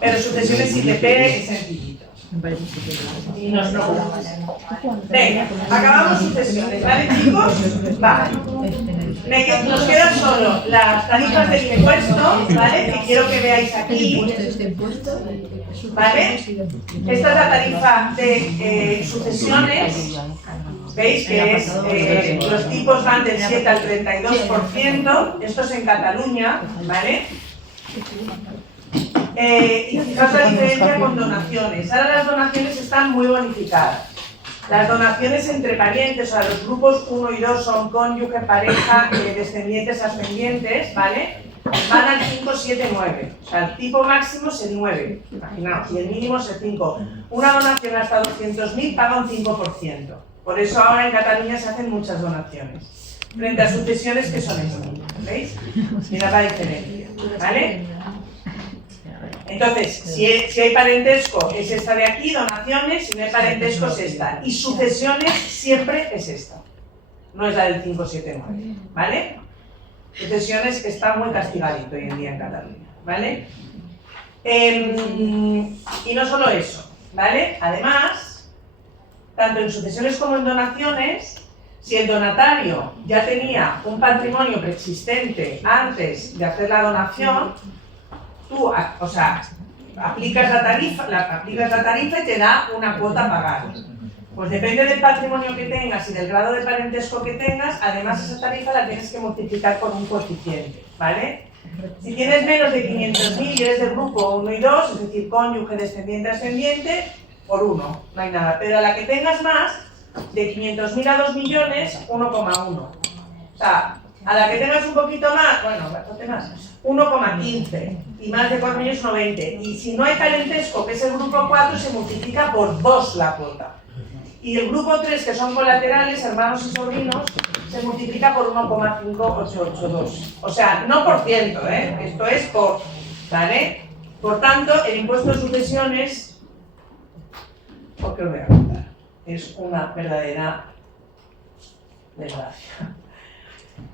Pero sucesiones ITP es sencillito. Y nos preocupamos. Venga, acabamos sucesiones, ¿vale, chicos? Vale. Nos quedan solo las tarifas del impuesto, ¿vale? Que quiero que veáis aquí. ¿Vale? Esta es la tarifa de sucesiones. ¿Veis que es, los tipos van del 7 al 32%? Esto es en Cataluña, ¿vale? Y fijaos la diferencia con donaciones. Ahora las donaciones están muy bonificadas. Las donaciones entre parientes, o sea, los grupos 1 y 2 son cónyuge, pareja, descendientes, ascendientes, ¿vale? Van al 5, 7, 9. O sea, el tipo máximo es el 9, imaginaos, y el mínimo es el 5. Una donación hasta 200.000 paga un 5%. Por eso ahora en Cataluña se hacen muchas donaciones. Frente a sucesiones que son estas, ¿veis? Mirad la diferencia, ¿vale? Entonces, si hay parentesco es esta de aquí, donaciones, si no hay parentesco es esta. Y sucesiones siempre es esta. No es la del 5, 7, 9, ¿vale? Sucesiones que está muy castigadito hoy en día en Cataluña, ¿vale? Y no solo eso, ¿vale? Además, tanto en sucesiones como en donaciones, si el donatario ya tenía un patrimonio preexistente antes de hacer la donación, tú, o sea, aplicas la tarifa y te da una cuota a pagar. Pues depende del patrimonio que tengas y del grado de parentesco que tengas, además esa tarifa la tienes que multiplicar por un coeficiente, ¿vale? Si tienes menos de 500.000 y eres del grupo 1 y 2, es decir, cónyuge, descendiente, ascendiente, por 1, no hay nada. Pero a la que tengas más, de 500.000 a 2 millones, 1,1. O sea, a la que tengas un poquito más, bueno, bastante más, 1,15 y más de 4 millones 1,20. Y si no hay parentesco, que es el grupo 4, se multiplica por 2 la cuota. Y el grupo 3, que son colaterales, hermanos y sobrinos, se multiplica por 1,5882. O sea, no por ciento, esto es por, ¿vale? Por tanto, el impuesto de sucesiones, porque os voy a contar, es una verdadera desgracia.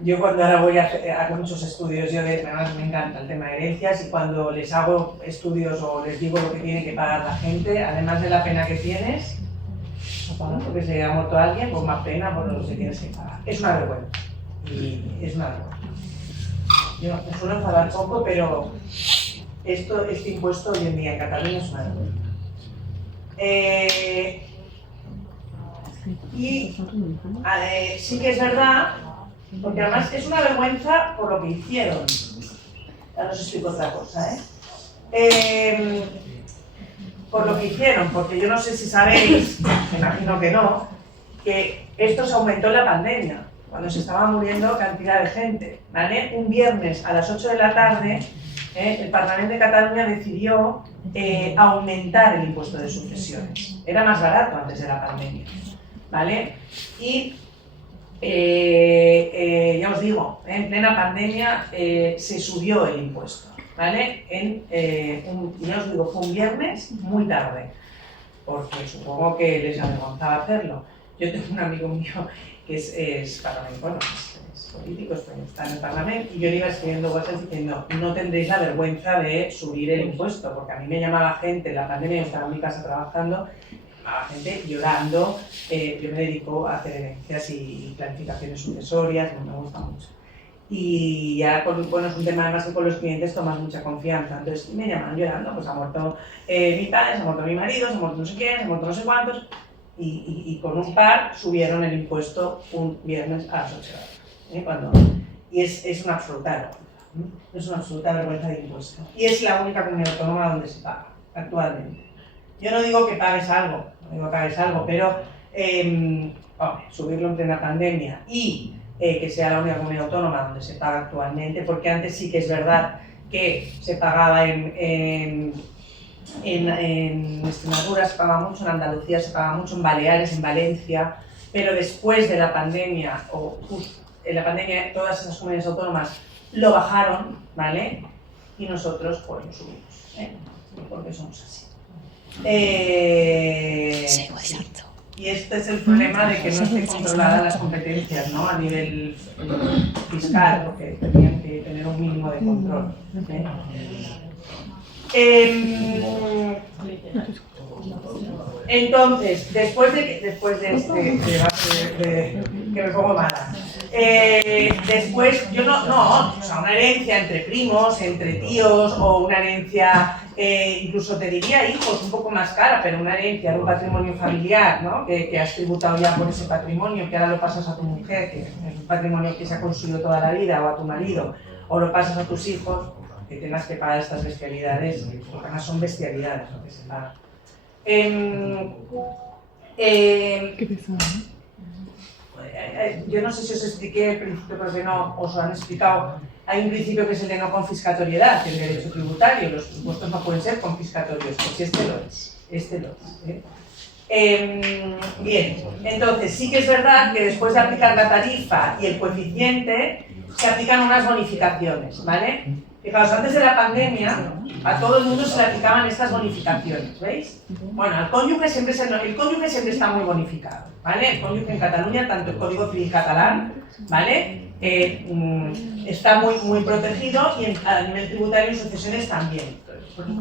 Yo cuando ahora voy a hacer muchos estudios, además me encanta el tema de herencias, y cuando les hago estudios o les digo lo que tiene que pagar la gente, además de la pena que tienes, porque se ha muerto alguien, pues más pena por lo que tienes que pagar. Es una vergüenza. Y es una vergüenza. Yo me suelo enfadar poco, pero este impuesto hoy en día en Cataluña es una vergüenza. Sí que es verdad, porque además es una vergüenza por lo que hicieron. Ya no os explico otra cosa, por lo que hicieron, porque yo no sé si sabéis, me imagino que no, que esto se aumentó en la pandemia, cuando se estaba muriendo cantidad de gente, ¿vale? Un viernes a las 8 de la tarde, el Parlamento de Cataluña decidió aumentar el impuesto de sucesiones. Era más barato antes de la pandemia, ¿vale? Y ya os digo, en plena pandemia se subió el impuesto, ¿vale? Ya os digo, fue un viernes muy tarde, porque supongo que les avergonzaba hacerlo. Yo tengo un amigo mío que es político, está en el Parlamento, y yo le iba escribiendo WhatsApp diciendo: no tendréis la vergüenza de subir el impuesto, porque a mí me llamaba gente en la pandemia, yo estaba en mi casa trabajando, a gente llorando. Yo me dedico a hacer herencias y planificaciones sucesorias, me gusta mucho. Y ya, bueno, es un tema además que con los clientes tomas mucha confianza. Entonces me llaman llorando: pues ha muerto mi padre, se ha muerto mi marido, se ha muerto no sé quién, se ha muerto no sé cuántos. Y con un par subieron el impuesto un viernes a las 8 de la tarde. Y es una absoluta vergüenza. Es una absoluta vergüenza de impuesto. Y es la única comunidad autónoma donde se paga actualmente. Yo no digo que pagues algo, pero subirlo en plena pandemia y que sea la única comunidad autónoma donde se paga actualmente, porque antes sí que es verdad que se pagaba en Extremadura, se pagaba mucho, en Andalucía se pagaba mucho, en Baleares, en Valencia, pero después de la pandemia, o justo en la pandemia, todas esas comunidades autónomas lo bajaron, ¿vale? Y nosotros pues lo subimos, porque somos así. Y este es el problema de que no estén controladas las competencias, ¿no? A nivel fiscal, porque tenían que tener un mínimo de control. Entonces, después de que me pongo mala, después, yo o sea, una herencia entre primos, entre tíos, o una herencia, incluso te diría hijos, un poco más cara, pero una herencia de un patrimonio familiar, ¿no? Que has tributado ya por ese patrimonio, que ahora lo pasas a tu mujer, que es un patrimonio que se ha construido toda la vida, o a tu marido, o lo pasas a tus hijos, que tengas que pagar estas bestialidades, porque además son bestialidades lo que se paga. Qué pesado, ¿no? Yo no sé si os expliqué el principio porque no os lo han explicado. Hay un principio que es el de no confiscatoriedad, que el derecho tributario, los impuestos no pueden ser confiscatorios, pues este lo es. Bien, entonces sí que es verdad que después de aplicar la tarifa y el coeficiente, se aplican unas bonificaciones, ¿vale? Fijaos, antes de la pandemia, a todo el mundo se le aplicaban estas bonificaciones, ¿veis? Bueno, el cónyuge siempre está muy bonificado, ¿vale? El cónyuge en Cataluña, tanto el Código Civil catalán, ¿vale? Está muy protegido y a nivel tributario en sucesiones también.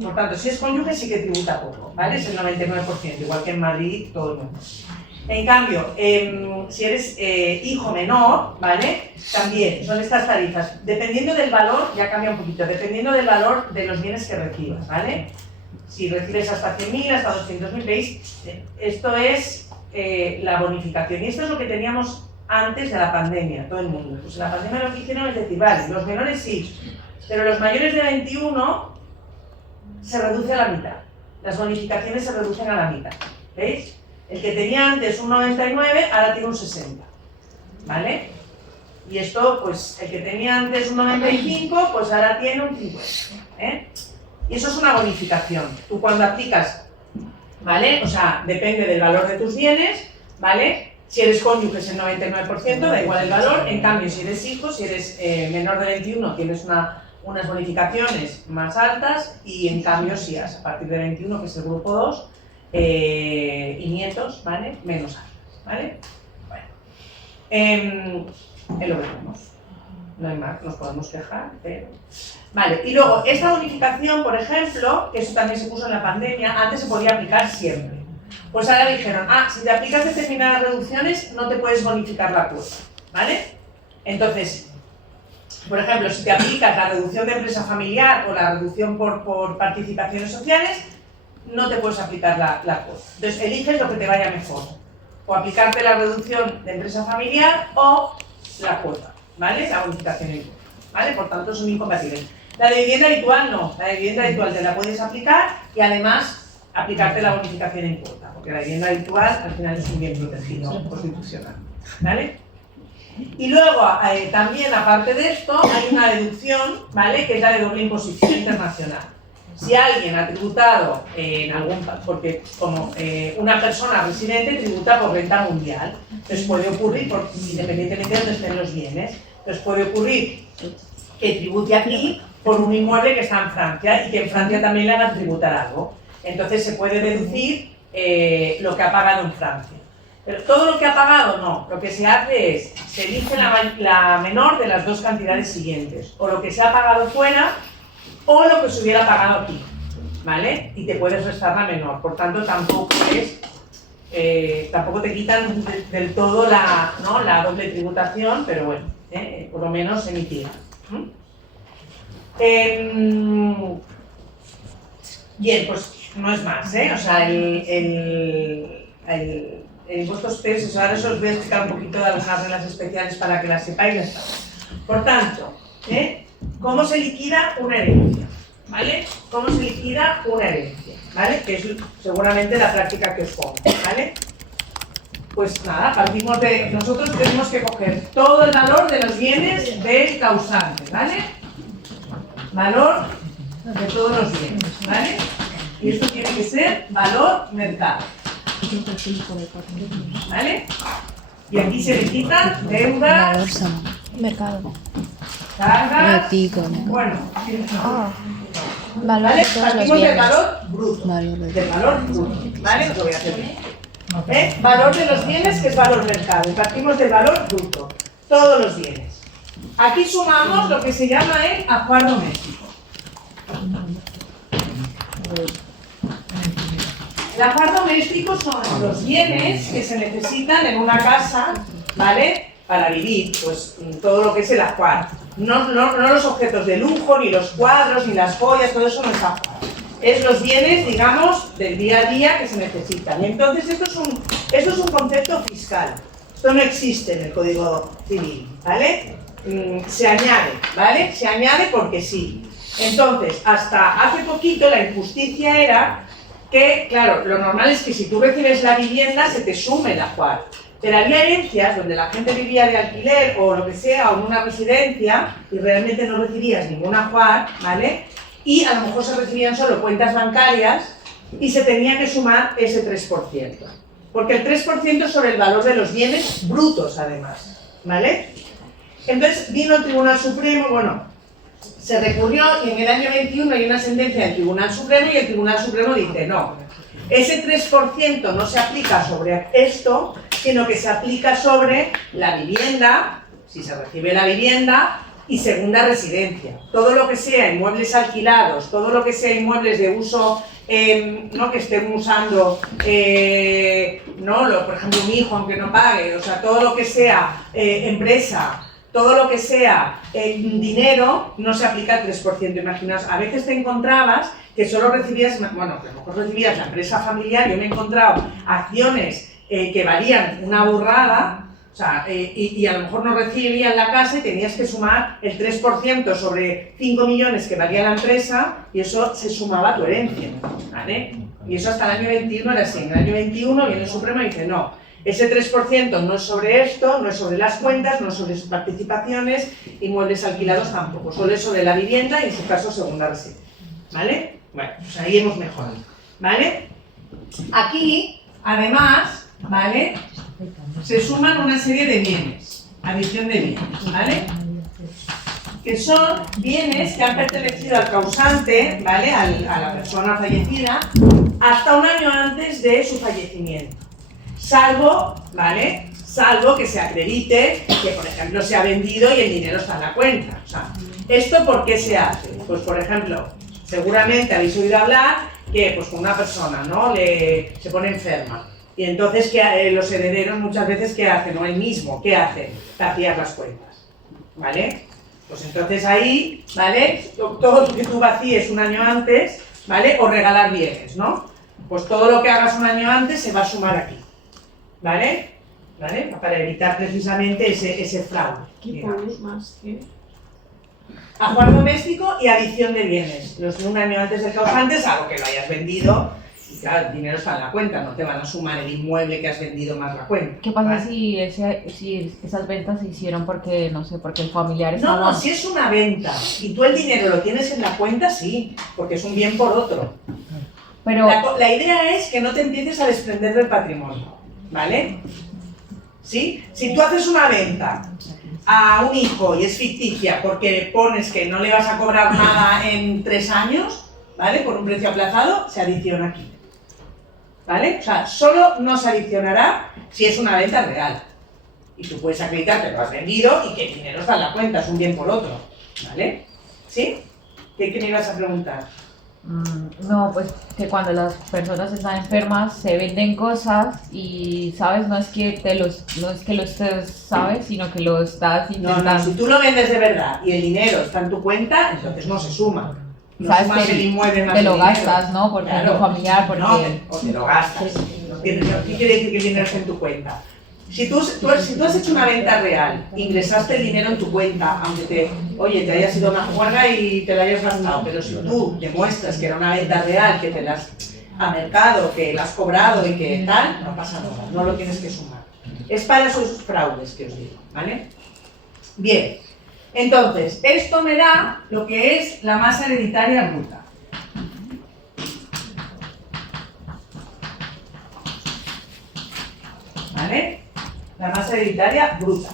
Por tanto, si es cónyuge sí que tributa poco, ¿vale? Es el 99%, igual que en Madrid, todo el mundo. En cambio, si eres hijo menor, ¿vale? También son estas tarifas. Dependiendo del valor, ya cambia un poquito, dependiendo del valor de los bienes que recibas, ¿vale? Si recibes hasta 100.000, hasta 200.000, ¿veis? Esto es la bonificación. Y esto es lo que teníamos antes de la pandemia, todo el mundo. Pues en la pandemia lo que hicieron es decir, vale, los menores sí, pero los mayores de 21 se reduce a la mitad. Las bonificaciones se reducen a la mitad, ¿veis? El que tenía antes un 99, ahora tiene un 60, ¿vale? Y esto, pues, el que tenía antes un 95, pues ahora tiene un 50, ¿eh? Y eso es una bonificación. Tú cuando aplicas, ¿vale? O sea, depende del valor de tus bienes, ¿vale? Si eres cónyuge es el 99%, da igual el valor. En cambio, si eres hijo, si eres menor de 21, tienes unas bonificaciones más altas. Y en cambio, si a partir de 21, que es el grupo 2, y nietos, ¿vale? Menos altas, ¿vale? Bueno, es lo que tenemos. No hay más, nos podemos quejar, pero... Vale, y luego, esta bonificación, por ejemplo, que eso también se puso en la pandemia, antes se podía aplicar siempre. Pues ahora dijeron, si te aplicas determinadas reducciones, no te puedes bonificar la cuota, ¿vale? Entonces, por ejemplo, si te aplicas la reducción de empresa familiar o la reducción por participaciones sociales, no te puedes aplicar la cuota. Entonces, eliges lo que te vaya mejor. O aplicarte la reducción de empresa familiar o la cuota, ¿vale? La bonificación en cuota, ¿vale? Por tanto, son incompatibles. La de vivienda habitual no. La de vivienda habitual te la puedes aplicar y además aplicarte la bonificación en cuota, porque la vivienda habitual al final es un bien protegido constitucional, ¿vale? Y luego, también, aparte de esto, hay una deducción, ¿vale? Que es la de doble imposición internacional. Si alguien ha tributado en algún... porque como una persona residente tributa por renta mundial, entonces puede ocurrir, independientemente de donde estén los bienes, entonces puede ocurrir que tribute aquí por un inmueble que está en Francia y que en Francia también le hagan tributar algo. Entonces se puede deducir lo que ha pagado en Francia. Pero todo lo que ha pagado no, lo que se hace es, se elige la menor de las dos cantidades siguientes, o lo que se ha pagado fuera, o lo que se hubiera pagado aquí, ¿vale? Y te puedes restar la menor, por tanto tampoco te quitan del todo la doble tributación, pero bueno, por lo menos se mitiga. Bien, pues no es más, o sea, el impuesto expreso, ahora os voy a explicar un poquito de algunas reglas especiales para que las sepáis. Por tanto, ¿cómo se liquida una herencia? ¿Vale? ¿Cómo se liquida una herencia? ¿Vale? Que es seguramente la práctica que os pongo, ¿vale? Pues nada, partimos de... Nosotros tenemos que coger todo el valor de los bienes del causante, ¿vale? Valor de todos los bienes, ¿vale? Y esto tiene que ser valor mercado, ¿vale? Y aquí se le quitan deudas, mercado, cargas, bueno, valor ¿vale? de todos los Partimos del bienes. valor bruto, ¿vale? Os lo voy a hacer. Valor de los bienes, que es valor mercado, y partimos del valor bruto, todos los bienes. Aquí sumamos lo que se llama el ajuar doméstico. El ajuar doméstico son los bienes que se necesitan en una casa, ¿vale? Para vivir, pues todo lo que es el ajuar. No los objetos de lujo, ni los cuadros, ni las joyas, todo eso no es ajuar. Es los bienes, digamos, del día a día que se necesitan. Y entonces esto es un concepto fiscal. Esto no existe en el Código Civil, ¿vale? Se añade, ¿vale? Se añade porque sí. Entonces, hasta hace poquito la injusticia era que, claro, lo normal es que si tú recibes la vivienda se te sume el ajuar. Pero había herencias donde la gente vivía de alquiler o lo que sea, o en una residencia, y realmente no recibías ningún ajuar, ¿vale? Y a lo mejor se recibían solo cuentas bancarias y se tenía que sumar ese 3%. Porque el 3% es sobre el valor de los bienes brutos, además, ¿vale? Entonces vino el Tribunal Supremo, bueno, se recurrió y en el año 21 hay una sentencia del Tribunal Supremo y el Tribunal Supremo dice no, ese 3% no se aplica sobre esto, sino que se aplica sobre la vivienda, si se recibe la vivienda, y segunda residencia. Todo lo que sea inmuebles alquilados, todo lo que sea inmuebles de uso, no que estén usando, por ejemplo, un hijo aunque no pague, o sea, todo lo que sea empresa, todo lo que sea dinero, no se aplica el 3%. Imaginaos, a veces te encontrabas que solo recibías, bueno, que a lo mejor recibías la empresa familiar. Yo me he encontrado acciones que valían una burrada, o sea, y a lo mejor no recibían la casa y tenías que sumar el 3% sobre 5 millones que valía la empresa y eso se sumaba a tu herencia, ¿vale? Y eso hasta el año 21 era así. En el año 21 viene el Supremo y dice no, ese 3% no es sobre esto, no es sobre las cuentas, no es sobre sus participaciones, inmuebles alquilados tampoco, solo es sobre la vivienda y en su caso segunda residencia, ¿vale? Bueno, pues ahí hemos mejorado, ¿vale? Aquí, además, ¿vale? Se suman una serie de bienes, adición de bienes, ¿vale? Que son bienes que han pertenecido al causante, ¿vale? A la persona fallecida, hasta un año antes de su fallecimiento. Salvo, ¿vale? Salvo que se acredite que, por ejemplo, se ha vendido y el dinero está en la cuenta. O sea, ¿esto por qué se hace? Pues, por ejemplo, seguramente habéis oído hablar que, pues, con una persona, ¿no? Se pone enferma. Y entonces los herederos muchas veces, ¿qué hacen? O él mismo, ¿qué hace? Vaciar las cuentas, ¿vale? Pues entonces ahí, ¿vale? Todo lo que tú vacíes un año antes, ¿vale? O regalar bienes, ¿no? Pues todo lo que hagas un año antes se va a sumar aquí, ¿vale? ¿Vale? Para evitar precisamente ese fraude. ¿Qué pones más que? Ajuar doméstico y adición de bienes. Los de un año antes del causante, salvo que lo hayas vendido. Y claro, el dinero está en la cuenta, no te van a sumar el inmueble que has vendido más la cuenta. ¿Qué pasa ¿vale? si esas ventas se hicieron porque, no sé, porque el familiar estaba... No, si es una venta y tú el dinero lo tienes en la cuenta, sí, porque es un bien por otro. Pero... La idea es que no te empieces a desprender del patrimonio, ¿vale? ¿Sí? Si tú haces una venta a un hijo y es ficticia porque pones que no le vas a cobrar nada en 3 años, ¿vale? Por un precio aplazado, se adiciona aquí. ¿Vale? O sea, solo no se adicionará si es una venta real. Y tú puedes acreditar que lo has vendido y que el dinero está en la cuenta, es un bien por otro. ¿Vale? ¿Sí? ¿Qué me ibas a preguntar? No, pues que cuando las personas están enfermas se venden cosas y, ¿sabes? No es que lo estés, ¿sabes? Sino que lo estás intentando. No, si tú lo vendes de verdad y el dinero está en tu cuenta, entonces no se suma. No ¿Sabes? sumas el inmueble más Te lo el dinero. gastas, ¿no? Porque Claro. es tu familiar, porque... No, o te lo gastas. ¿Qué quiere decir que el dinero está en tu cuenta? Si tú has hecho una venta real, ingresaste el dinero en tu cuenta, aunque te haya sido una juerga y te la hayas gastado, pero si tú demuestras que era una venta real, que te la has a mercado, que la has cobrado y que tal, no pasa nada, no lo tienes que sumar. Es para esos fraudes que os digo, ¿vale? Bien, entonces, esto me da lo que es la masa hereditaria bruta. ¿Vale? La masa hereditaria bruta.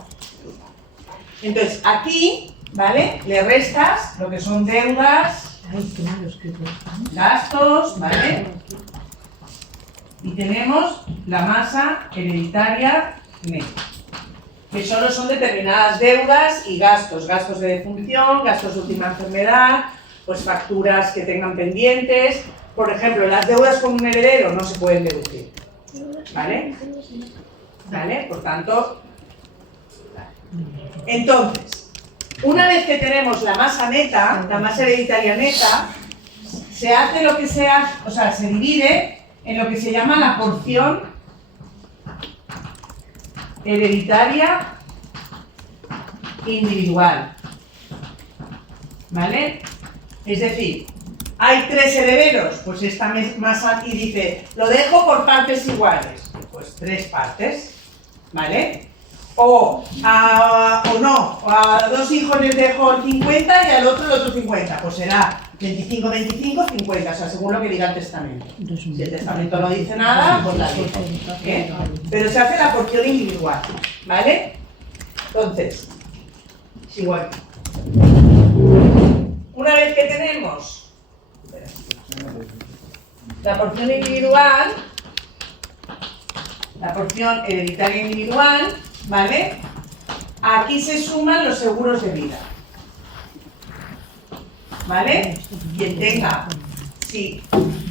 Entonces, aquí, ¿vale? Le restas lo que son deudas, gastos, ¿vale? Y tenemos la masa hereditaria neta, que solo son determinadas deudas y gastos de defunción, gastos de última enfermedad, pues facturas que tengan pendientes, por ejemplo, las deudas con un heredero no se pueden deducir. ¿Vale? ¿Vale? Por tanto, entonces, una vez que tenemos la masa neta, la masa hereditaria neta, se hace lo que sea, o sea, se divide en lo que se llama la porción hereditaria individual. ¿Vale? Es decir, hay 3 herederos, pues esta masa aquí dice, lo dejo por partes iguales, pues 3 partes, ¿vale? O no, a 2 hijos les dejo el 50 y al otro el otro 50, pues será 25, 25, 50, o sea, según lo que diga el testamento. Si el testamento no dice nada, pues la dice. ¿Eh? Pero se hace la porción individual, ¿vale? Entonces, es igual. Una vez que tenemos la porción individual, la porción hereditaria individual, ¿vale? Aquí se suman los seguros de vida. ¿Vale? Quien tenga, si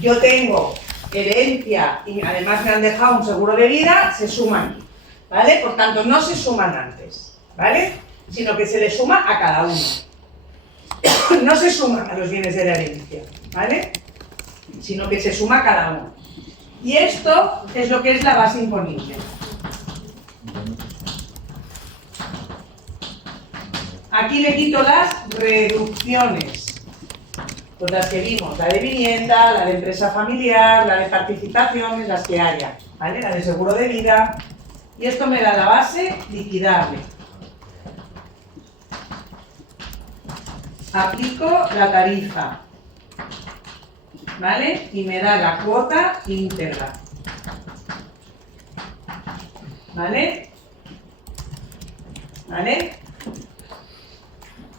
yo tengo herencia y además me han dejado un seguro de vida, se suman, ¿vale? Por tanto, no se suman antes, ¿vale? Sino que se le suma a cada uno. No se suman a los bienes de la herencia, ¿vale? Sino que se suma a cada uno. Y esto es lo que es la base imponible. Aquí le quito las reducciones. Pues las que vimos, la de vivienda, la de empresa familiar, la de participaciones, las que haya, ¿vale? La de seguro de vida. Y esto me da la base liquidable. Aplico la tarifa, ¿vale? Y me da la cuota íntegra, ¿vale? ¿Vale?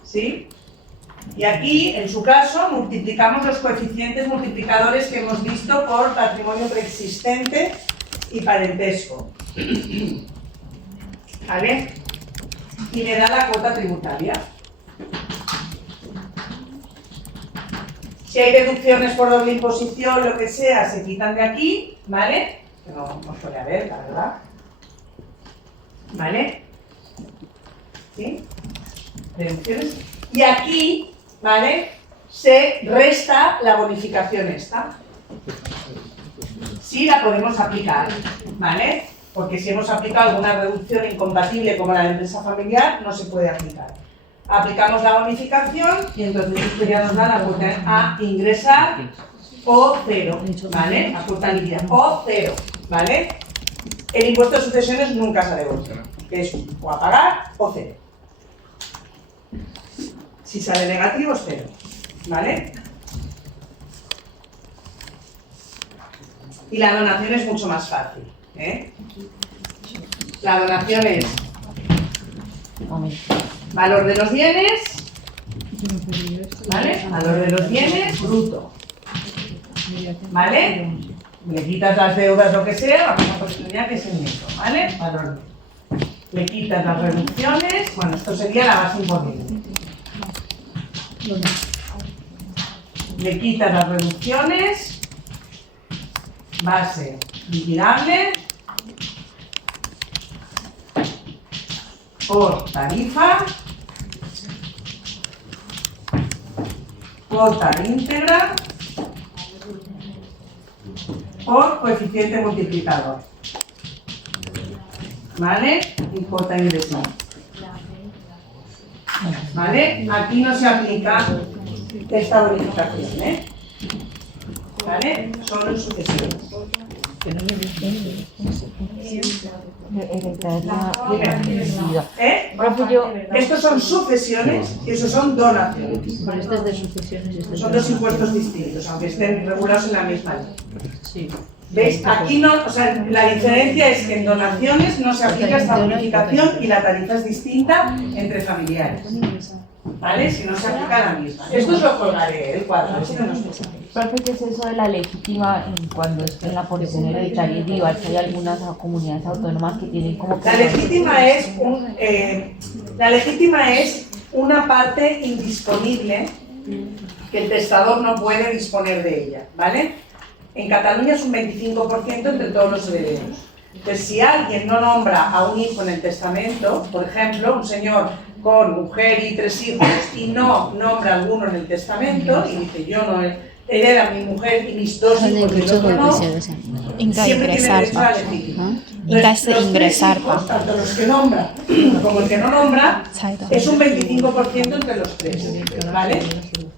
¿Sí? Y aquí, en su caso, multiplicamos los coeficientes multiplicadores que hemos visto por patrimonio preexistente y parentesco. ¿Vale? Y me da la cuota tributaria. Si hay deducciones por doble imposición, lo que sea, se quitan de aquí, ¿vale? Que no suele haber, la verdad. ¿Vale? ¿Sí? Deducciones. Y aquí, ¿vale? Se resta la bonificación esta. Sí la podemos aplicar, ¿vale? Porque si hemos aplicado alguna reducción incompatible como la de empresa familiar, no se puede aplicar. Aplicamos la bonificación y entonces esto ya nos da la cuota a ingresar o cero, ¿vale? La cuota líquida o cero, ¿vale? El impuesto de sucesiones nunca se devuelve, que es o a pagar o cero. Si sale negativo es cero, ¿vale? Y la donación es mucho más fácil, ¿eh? La donación es valor de los bienes, ¿vale? Valor de los bienes bruto, ¿vale? Le quitas las deudas, lo que sea, vamos a poner que es el neto, ¿vale? Valor. Le quitas las reducciones, bueno, esto sería la base imponible. Le quitas las reducciones, base liquidable, por tarifa, cuota íntegra, por coeficiente multiplicador, ¿vale? Y cuota ingresada. ¿Vale? Aquí no se aplica esta bonificación, ¿eh? ¿Vale? Solo en sucesiones. ¿Eh? Estos son sucesiones y esos son donaciones. Pero estas de sucesiones y estas Son dos impuestos distintos, aunque estén regulados en la misma ley. Sí. ¿Veis? Aquí no, o sea, la diferencia es que en donaciones no se aplica esta bonificación y la tarifa es distinta entre familiares. ¿Vale? Si no se aplica la misma. Esto os lo colgaré, el cuadro. Profe, ¿qué es eso de la legítima cuando es en la porción hereditaria individual? Que hay algunas comunidades autónomas que tienen como que... La legítima es una parte indisponible que el testador no puede disponer de ella, ¿vale? En Cataluña es un 25% entre todos los herederos. Entonces, si alguien no nombra a un hijo en el testamento, por ejemplo, un señor con mujer y 3 hijos y no nombra a alguno en el testamento y dice yo no hereda a mi mujer y mis 2 hijos y el otro no, siempre tiene derecho a legítimo. Entonces, los 3 hijos, tanto los que nombra como el que no nombra, es un 25% entre los 3, ¿vale?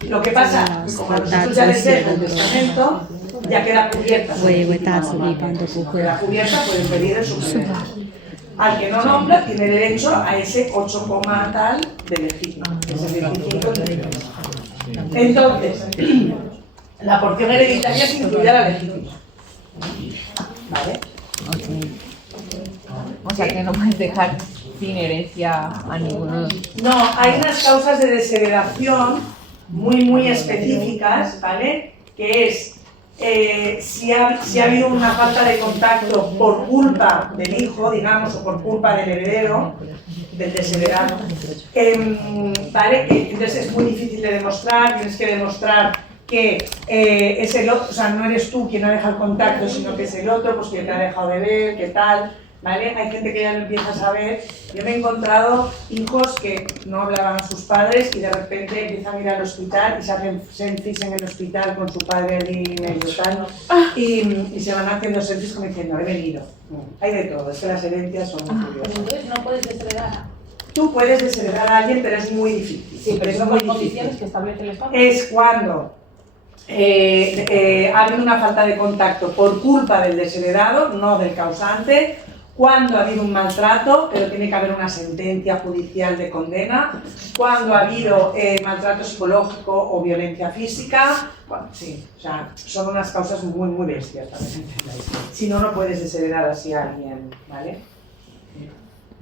Lo que pasa, como a nosotros ya les deja el testamento, ya queda cubierta. Queda cubierta, pueden pedir el suplemento. Al que no nombra tiene derecho a ese 8, tal de legítimo, que es el 25 entre 3. Entonces, la porción hereditaria se incluye a la legítima. ¿Vale? O sea que no puedes dejar sin herencia a ninguno. No, hay unas causas de desheredación muy específicas, ¿vale? Que es si ha habido una falta de contacto por culpa del hijo, digamos, o por culpa del heredero, del desheredado, ¿vale? Entonces es muy difícil de demostrar, tienes que demostrar que es el otro, o sea, no eres tú quien ha dejado el contacto, sino que es el otro, pues que te ha dejado de ver, qué tal, ¿vale? Hay gente que ya lo empieza a saber. Yo me he encontrado hijos que no hablaban a sus padres y de repente empiezan a ir al hospital y se hacen selfies en el hospital con su padre allí medio tal y se van haciendo selfies como diciendo, he venido. Hay de todo, es que las herencias son muy curiosas. Entonces no puedes desheredar. Tú puedes desheredar a alguien, pero es muy difícil. Sí, pero es son muy las difícil. condiciones que establece el Estado. Es cuando ha habido una falta de contacto por culpa del desheredado, no del causante, cuando ha habido un maltrato, pero tiene que haber una sentencia judicial de condena, cuando ha habido maltrato psicológico o violencia física, bueno, sí, o sea, son unas causas muy bestias también. Si no, no puedes desheredar así a alguien, ¿vale?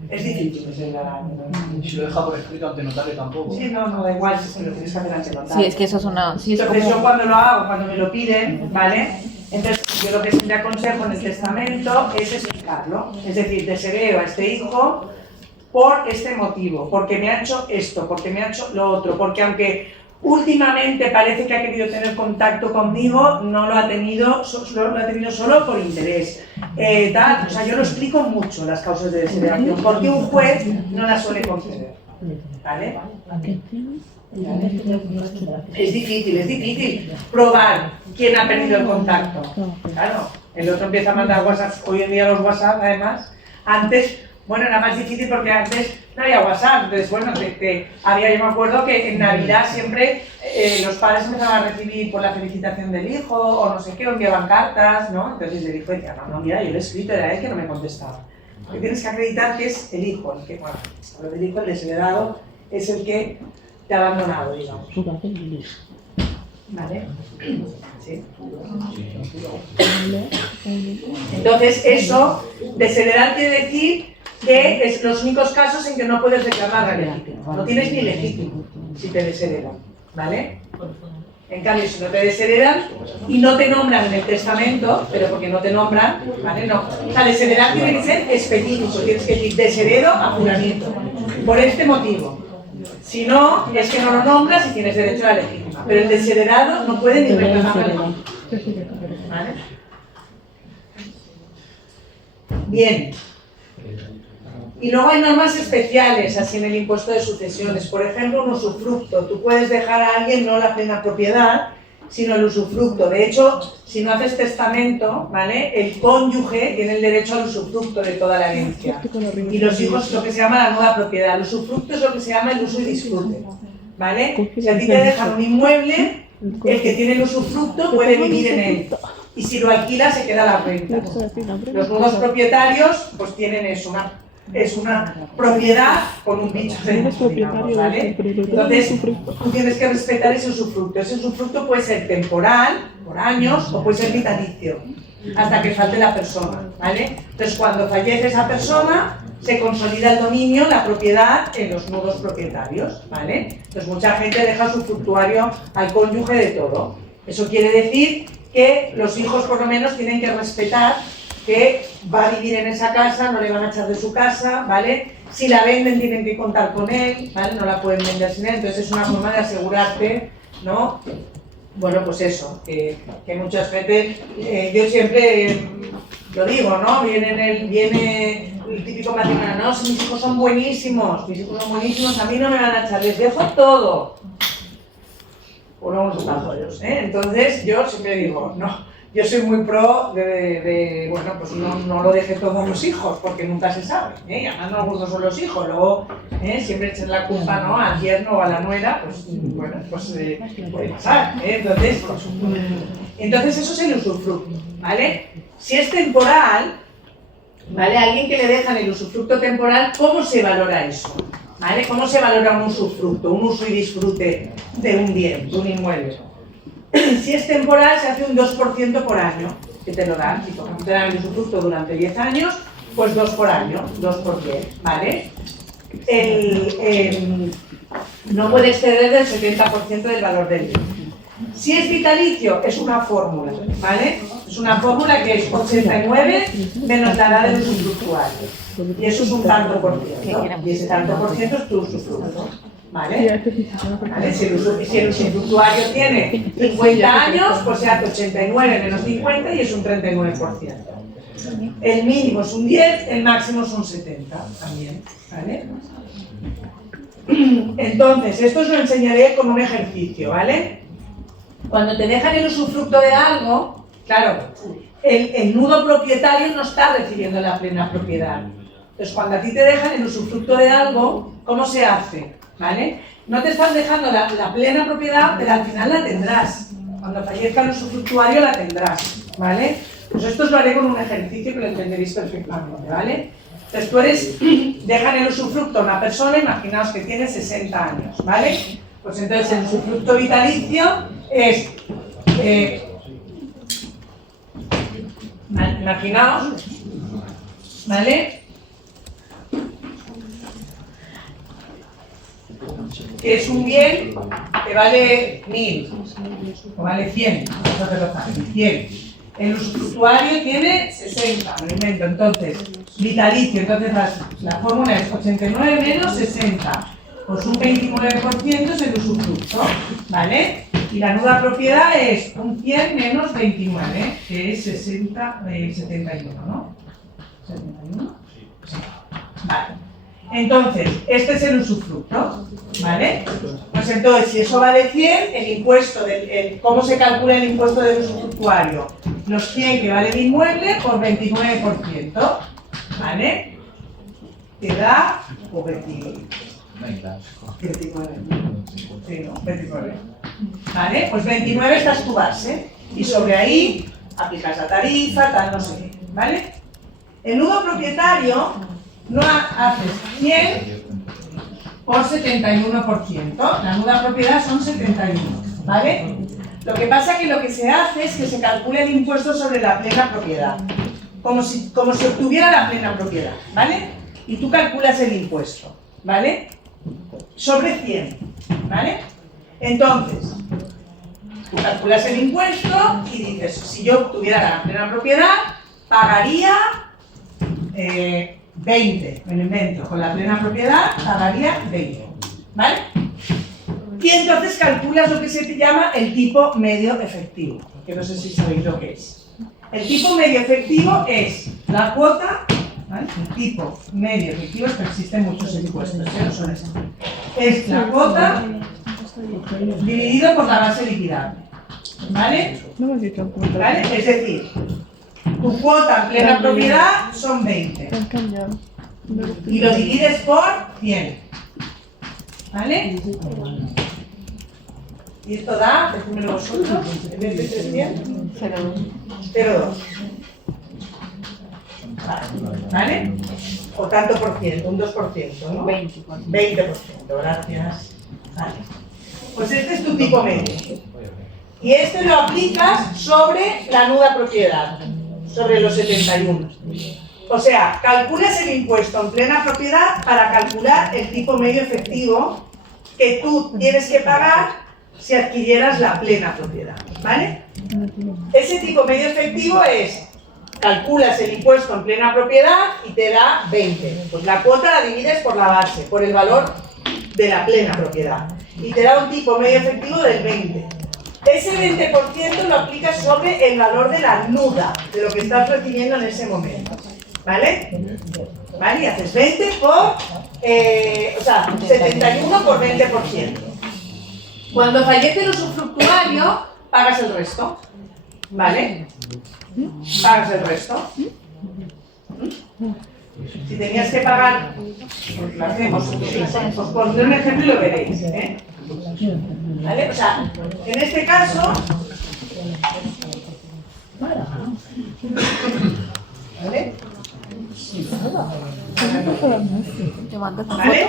Es difícil desheredar a alguien, ¿no? Y si lo deja por escrito ante notario tampoco. Sí, no da igual, si lo tienes que hacer ante notario. Sí, es que eso es una... Sí, es Entonces como... yo cuando lo hago, cuando me lo piden, ¿vale? Entonces yo lo que siempre aconsejo en el testamento es explicarlo. Es decir, desheredo a este hijo por este motivo, porque me ha hecho esto, porque me ha hecho lo otro, porque aunque últimamente parece que ha querido tener contacto conmigo, no lo ha tenido, lo ha tenido solo por interés. O sea, yo lo explico mucho las causas de desheredación, porque un juez no las suele conceder. ¿Vale? Es difícil probar quién ha perdido el contacto. Claro, el otro empieza a mandar WhatsApp, hoy en día los WhatsApp además, antes, bueno, era más difícil porque antes no había WhatsApp, entonces bueno, yo me acuerdo que en Navidad siempre los padres empezaban a recibir por la felicitación del hijo o no sé qué, o enviaban cartas, ¿no? Entonces el hijo decía, no, mira, yo le he escrito, era él que no me contestaba. Porque tienes que acreditar que es el hijo, el que, bueno, lo del hijo, el desheredado, es el que te ha abandonado, digamos. ¿Vale? ¿Sí? Entonces, eso, desheredar quiere decir que es los únicos casos en que no puedes declarar legítimo. No tienes ni legítimo si te desheredan, ¿vale? En cambio, si no te desheredan y no te nombran en el testamento, pero porque no te nombran, ¿vale? No. O sea, desheredar tiene que ser específico, tienes que decir desheredo a fulanito, por este motivo. Si no, es que no lo nombras y tienes derecho a la legítima. Pero el desheredado no puede ni reclamarlo. ¿Vale? Bien. Y luego hay normas especiales, así en el impuesto de sucesiones. Por ejemplo, un usufructo. Tú puedes dejar a alguien no la plena propiedad, sino el usufructo. De hecho, si no haces testamento, ¿vale? El cónyuge tiene el derecho al usufructo de toda la herencia. Y los hijos lo que se llama la nueva propiedad. El usufructo es lo que se llama el uso y disfrute, ¿vale? Si a ti te dejan un inmueble, el que tiene el usufructo puede vivir en él. Y si lo alquila, se queda la renta. Los nuevos propietarios, pues tienen eso, es una propiedad con un bicho dentro, digamos, ¿vale? Entonces, tú tienes que respetar ese usufructo. Ese usufructo puede ser temporal, por años, o puede ser vitalicio, hasta que falte la persona, ¿vale? Entonces, cuando fallece esa persona, se consolida el dominio, la propiedad en los nuevos propietarios, ¿vale? Entonces, mucha gente deja usufructuario al cónyuge de todo. Eso quiere decir que los hijos, por lo menos, tienen que respetar que va a vivir en esa casa, no le van a echar de su casa, ¿vale? Si la venden tienen que contar con él, ¿vale? No la pueden vender sin él, entonces es una forma de asegurarte ¿no? Bueno, pues eso, que muchas veces, yo siempre lo digo, ¿no? Viene el típico matrimonio, no, si mis hijos son buenísimos, a mí no me van a echar, les dejo todo. Unos rollos, ¿eh? Entonces yo siempre digo, no, yo soy muy pro bueno, pues no lo dejes todo a los hijos, porque nunca se sabe, ¿eh? Y además no gustos son los hijos, luego siempre echas la culpa, ¿no?, al yerno o a la nuera, pues bueno, pues puede pasar, ¿eh? Entonces eso es el usufructo, ¿vale? Si es temporal, ¿vale? Alguien que le dejan el usufructo temporal, ¿cómo se valora eso? ¿Vale? ¿Cómo se valora un usufructo, un uso y disfrute de un bien, de un inmueble? Si es temporal, se hace un 2% por año, que te lo dan. Si por ejemplo te dan el usufructo durante 10 años, pues 2 por año, 2 por 10, ¿vale? No puede exceder del 70% del valor del bien. Si es vitalicio, es una fórmula, ¿vale? Es una fórmula que es 89 menos la edad del usufructuario. Y eso es un tanto por ciento. Y ese tanto por ciento es tu usufructo, ¿vale? Si el usufructuario tiene 50 años, pues se hace 89 menos 50 y es un 39%. El mínimo es un 10, el máximo es un 70 también, ¿vale? Entonces, esto os lo enseñaré con un ejercicio, ¿vale? Cuando te dejan el usufructo de algo, claro, el nudo propietario no está recibiendo la plena propiedad. Entonces, cuando a ti te dejan el usufructo de algo, ¿cómo se hace? ¿Vale? No te están dejando la plena propiedad, pero al final la tendrás. Cuando fallezca el usufructuario la tendrás, ¿vale? Pues esto os lo haré con un ejercicio que lo entenderéis perfectamente, ¿vale? Entonces, dejan el usufructo a una persona, imaginaos que tiene 60 años, ¿vale? Pues entonces el usufructo vitalicio es, imaginaos, ¿vale?, que es un bien que vale 1000 o vale 100, vosotros lo sabéis, 100. El usufructuario tiene 60, me lo invento, entonces, vitalicio, entonces la fórmula es 89 menos 60. Pues un 29% es el usufructo, ¿vale? Y la nuda propiedad es un 100 menos 29, que es 71, ¿no? ¿71? Sí. Vale. Entonces, este es el usufructo, ¿vale? Pues entonces, si eso vale 100, el impuesto, ¿cómo se calcula el impuesto del usufructuario? Los 100 que vale el inmueble por 29%, ¿vale? Te da 29. Sí, no, 29. ¿Vale? Pues 29 esta es tu base. Y sobre ahí aplicas la tarifa, tal, no sé qué. ¿Vale? El nudo propietario no haces 100 por 71%. La nuda propiedad son 71. ¿Vale? Lo que pasa es que lo que se hace es que se calcula el impuesto sobre la plena propiedad. Como si obtuviera la plena propiedad. ¿Vale? Y tú calculas el impuesto. ¿Vale? Sobre 100, ¿vale? Entonces, tú calculas el impuesto y dices, si yo tuviera la plena propiedad, pagaría 20, me lo invento, con la plena propiedad pagaría 20, ¿vale? Y entonces calculas lo que se llama el tipo medio efectivo, que no sé si sabéis lo que es. El tipo medio efectivo es la cuota, ¿vale? El tipo medio efectivo es que existen muchos impuestos, no son estos. Es la cuota dividido por la base liquidable, ¿vale? ¿Vale? Es decir, tu cuota en plena propiedad son 20 y lo divides por 100, ¿vale? Y esto da, decídmelo vosotros, en vez de 300, 0,2. ¿Vale? O tanto por ciento, un 2%, ¿no? 20%, gracias. Vale. Pues este es tu tipo medio. Y este lo aplicas sobre la nuda propiedad, sobre los 71. O sea, calculas el impuesto en plena propiedad para calcular el tipo medio efectivo que tú tienes que pagar si adquirieras la plena propiedad, ¿vale? Ese tipo medio efectivo es, calculas el impuesto en plena propiedad y te da 20. Pues la cuota la divides por la base, por el valor de la plena propiedad. y te da un tipo medio efectivo del 20. Ese 20% lo aplicas sobre el valor de la nuda, de lo que estás recibiendo en ese momento. ¿Vale? ¿Vale? Y haces 20 por, o sea, 71 por 20%. Cuando fallece el usufructuario, pagas el resto. ¿Vale? Pagas el resto. Si tenías que pagar, pues lo hacemos. Os pondré un ejemplo y lo veréis. ¿Vale? O sea, en este caso, ¿vale? ¿Vale?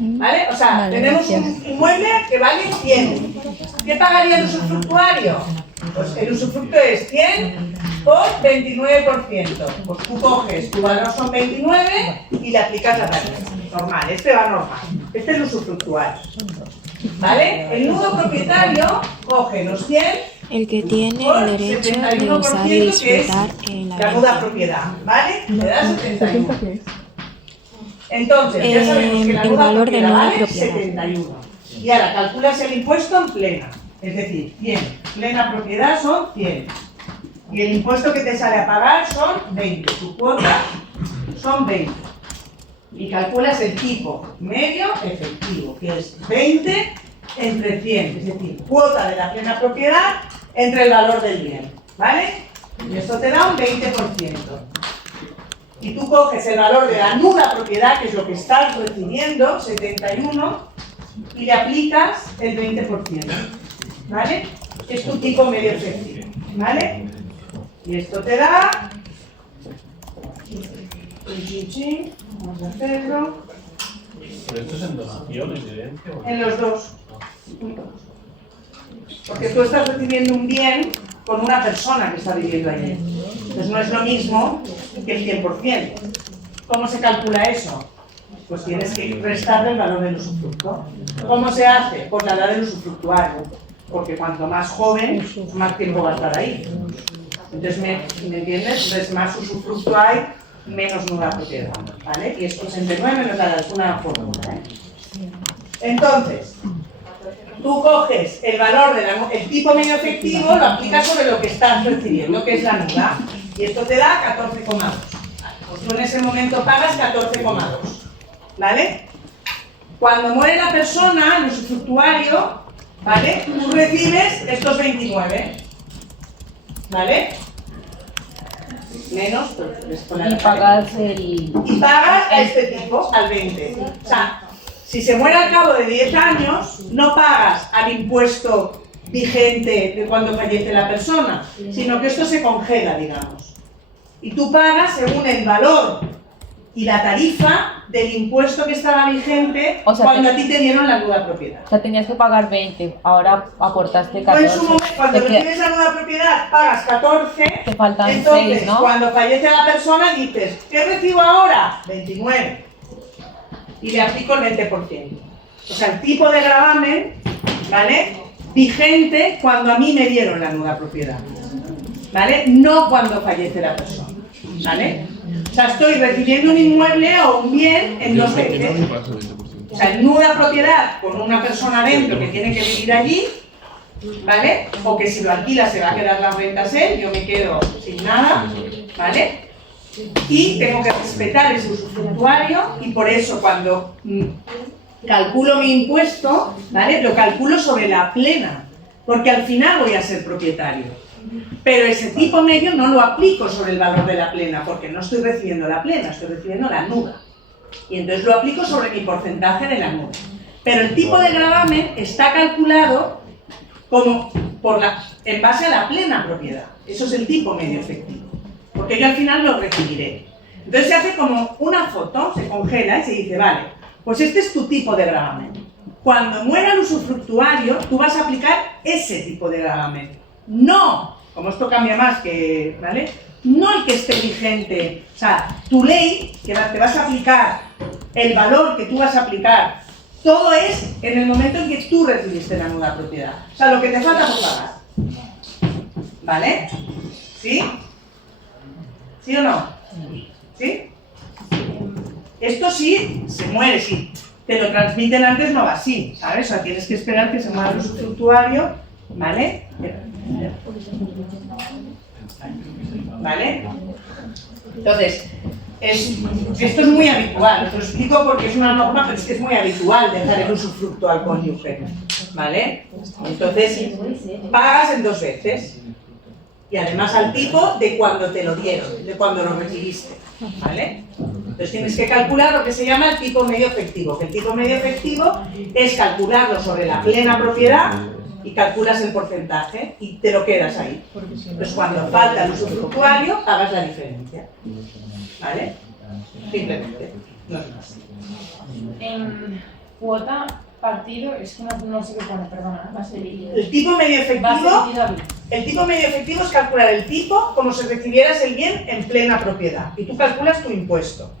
¿Vale? O sea, tenemos un inmueble que vale 100. ¿Qué pagaría el usufructuario? Pues el usufructo es 100 por 29%. Pues tú coges, tu valor son 29 y le aplicas la tarifa. Normal, este va normal. Este es el usufructuario. ¿Vale? El nudo propietario coge los 100 el que tiene por el derecho de 71%, usar y que es disfrutar la nuda propiedad, ¿vale? Le da 71. Entonces, ya sabemos que la el nuda valor de propiedad nuda vale propiedad. 71. Y ahora calculas el impuesto en plena, es decir, 100. Plena propiedad son 100. Y el impuesto que te sale a pagar son 20. Tu cuota son 20. Y calculas el tipo medio efectivo, que es 20 entre 100, es decir, cuota de la plena propiedad entre el valor del bien, ¿vale? Y esto te da un 20%. Y tú coges el valor de la nuda propiedad, que es lo que estás recibiendo, 71, y le aplicas el 20%, ¿vale? Es tu tipo medio efectivo, ¿vale? Y esto te da... Vamos a hacerlo. ¿Pero esto es en donaciones, herencia o...? En los dos. Porque tú estás recibiendo un bien con una persona que está viviendo allí. Entonces no es lo mismo que el 100%. ¿Cómo se calcula eso? Pues tienes que restarle el valor del usufructo. ¿Cómo se hace? Por la edad del usufructuario. Porque cuanto más joven, más tiempo va a estar ahí. Entonces, ¿me entiendes? Entonces más usufructo hay, menos nuda propiedad, ¿vale? Y esto es entre 9 menos la es una fórmula, ¿eh? Entonces, tú coges el valor del tipo medio efectivo, lo aplicas sobre lo que estás recibiendo, que es la nuda, y esto te da 14,2. Pues tú en ese momento pagas 14,2, ¿vale? Cuando muere la persona, el usufructuario, ¿vale? Tú recibes estos 29, ¿vale? Menos, Y pagas el... y pagas a este tipo, al 20. O sea, si se muere al cabo de 10 años, no pagas al impuesto vigente de cuando fallece la persona, sino que esto se congela, digamos. Y tú pagas según el valor y la tarifa del impuesto que estaba vigente, O sea, cuando a ti te dieron la nuda propiedad. O sea, tenías que pagar 20, ahora aportaste Tú en 14. su momento, cuando Te queda- recibes la nuda propiedad, pagas 14, Te faltan entonces 6, ¿no? cuando fallece la persona dices, ¿qué recibo ahora? 29. Y le aplico el 20%. O sea, el tipo de gravamen, ¿vale? Vigente cuando a mí me dieron la nuda propiedad, ¿vale? No cuando fallece la persona, ¿vale? O sea, estoy recibiendo un inmueble o un bien en dos veces. O sea, en nuda propiedad con una persona dentro que tiene que vivir allí, ¿vale? O que si lo alquila se va a quedar las rentas él, yo me quedo sin nada, ¿vale? Y tengo que respetar ese usufructuario y por eso cuando calculo mi impuesto, ¿vale? Lo calculo sobre la plena, porque al final voy a ser propietario. Pero ese tipo medio no lo aplico sobre el valor de la plena, porque no estoy recibiendo la plena, estoy recibiendo la nuda. Y entonces lo aplico sobre mi porcentaje de la nuda. Pero el tipo de gravamen está calculado como en base a la plena propiedad. Eso es el tipo medio efectivo. Porque yo al final lo recibiré. Entonces se hace como una foto, se congela y se dice, vale, pues este es tu tipo de gravamen. Cuando muera el usufructuario, tú vas a aplicar ese tipo de gravamen. No, como esto cambia más que, ¿vale? No el que esté vigente. O sea, tu ley, que te vas a aplicar, el valor que tú vas a aplicar, todo es en el momento en que tú recibiste la nuda propiedad. O sea, lo que te falta por pagar. ¿Vale? ¿Sí? ¿Sí o no? ¿Sí? Esto sí se muere, sí. te lo transmiten antes, no va así, ¿sabes? O sea, tienes que esperar que se mueva el usufructuario, ¿vale? ¿Vale? Entonces, esto es muy habitual, os lo explico porque es una norma, pero es que es muy habitual dejar el usufructo al cónyuge, ¿vale? Entonces, pagas en 2 veces. Y además al tipo de cuando te lo dieron, de cuando lo requiriste, ¿vale? Entonces tienes que calcular lo que se llama el tipo medio efectivo, que el tipo medio efectivo es calcularlo sobre la plena propiedad y calculas el porcentaje y te lo quedas ahí. Pues cuando falta el usufructuario, pagas la diferencia, ¿vale? Simplemente, no es más. En cuota partido, es que no sé qué pone, perdona, va a ser El tipo medio efectivo, el tipo medio efectivo es calcular el tipo como si recibieras el bien en plena propiedad y tú calculas tu impuesto.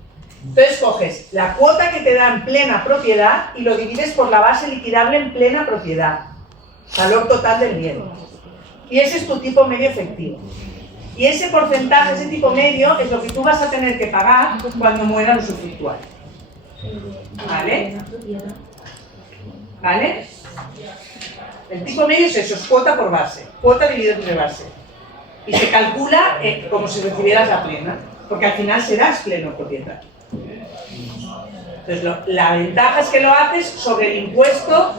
Entonces coges la cuota que te da en plena propiedad y lo divides por la base liquidable en plena propiedad, valor total del bien. Y ese es tu tipo medio efectivo. Y ese porcentaje, ese tipo medio, es lo que tú vas a tener que pagar cuando muera el usufructuario. ¿Vale? ¿Vale? El tipo medio es eso, es cuota por base, cuota dividido entre base. Y se calcula como si recibieras la plena, porque al final serás pleno propietario. Entonces, la ventaja es que lo haces sobre el impuesto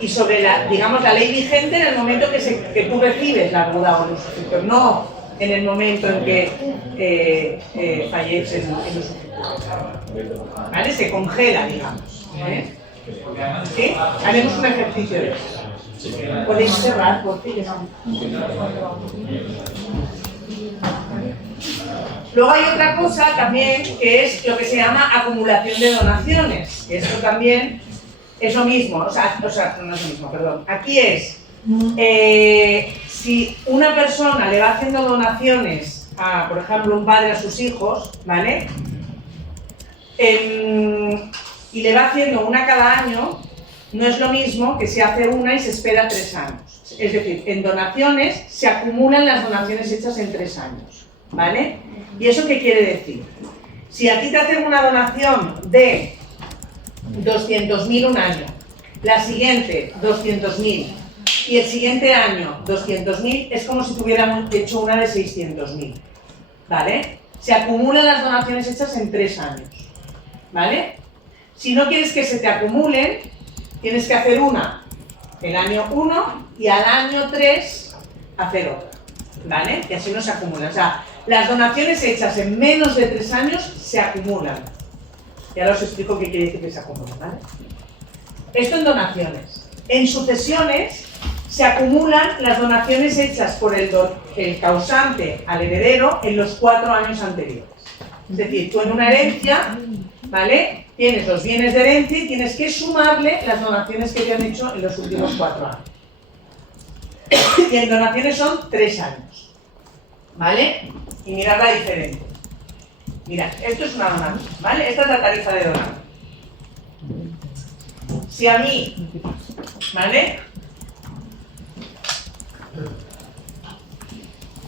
y sobre digamos, la ley vigente en el momento que tú recibes la deuda o el usufructo, no en el momento en que fallece el usufructo. ¿Vale? Se congela, digamos. ¿Sí? Haremos un ejercicio de eso. Podéis cerrar, por fin. Luego hay otra cosa también que es lo que se llama acumulación de donaciones. Esto también es lo mismo, o sea, no es lo mismo, perdón. Aquí es, si una persona le va haciendo donaciones a, por ejemplo, un padre a sus hijos, ¿vale? Y le va haciendo una cada año, no es lo mismo que si hace una y se espera 3 años. Es decir, en donaciones se acumulan las donaciones hechas en 3 años, ¿vale? ¿Y eso qué quiere decir? Si a ti te hacen una donación de 200.000 un año, la siguiente 200.000 y el siguiente año 200.000, es como si tuvieran hecho una de 600.000, ¿vale? Se acumulan las donaciones hechas en 3 años, ¿vale? Si no quieres que se te acumulen, tienes que hacer una el año 1 y al año 3 hacer otra, ¿vale? Y así no se acumulan. O sea, las donaciones hechas en menos de 3 años se acumulan. Y ahora os explico qué quiere decir que se acumulan, ¿vale? Esto en donaciones. En sucesiones se acumulan las donaciones hechas por el causante al heredero en los 4 años anteriores. Es decir, tú en una herencia, ¿vale? Tienes los bienes de herencia y tienes que sumarle las donaciones que te han hecho en los últimos 4 años. Y en donaciones son 3 años, ¿vale? Y mirad la diferencia. Mirad, esto es una donación, ¿vale? Esta es la tarifa de donación. Si a mí, ¿vale?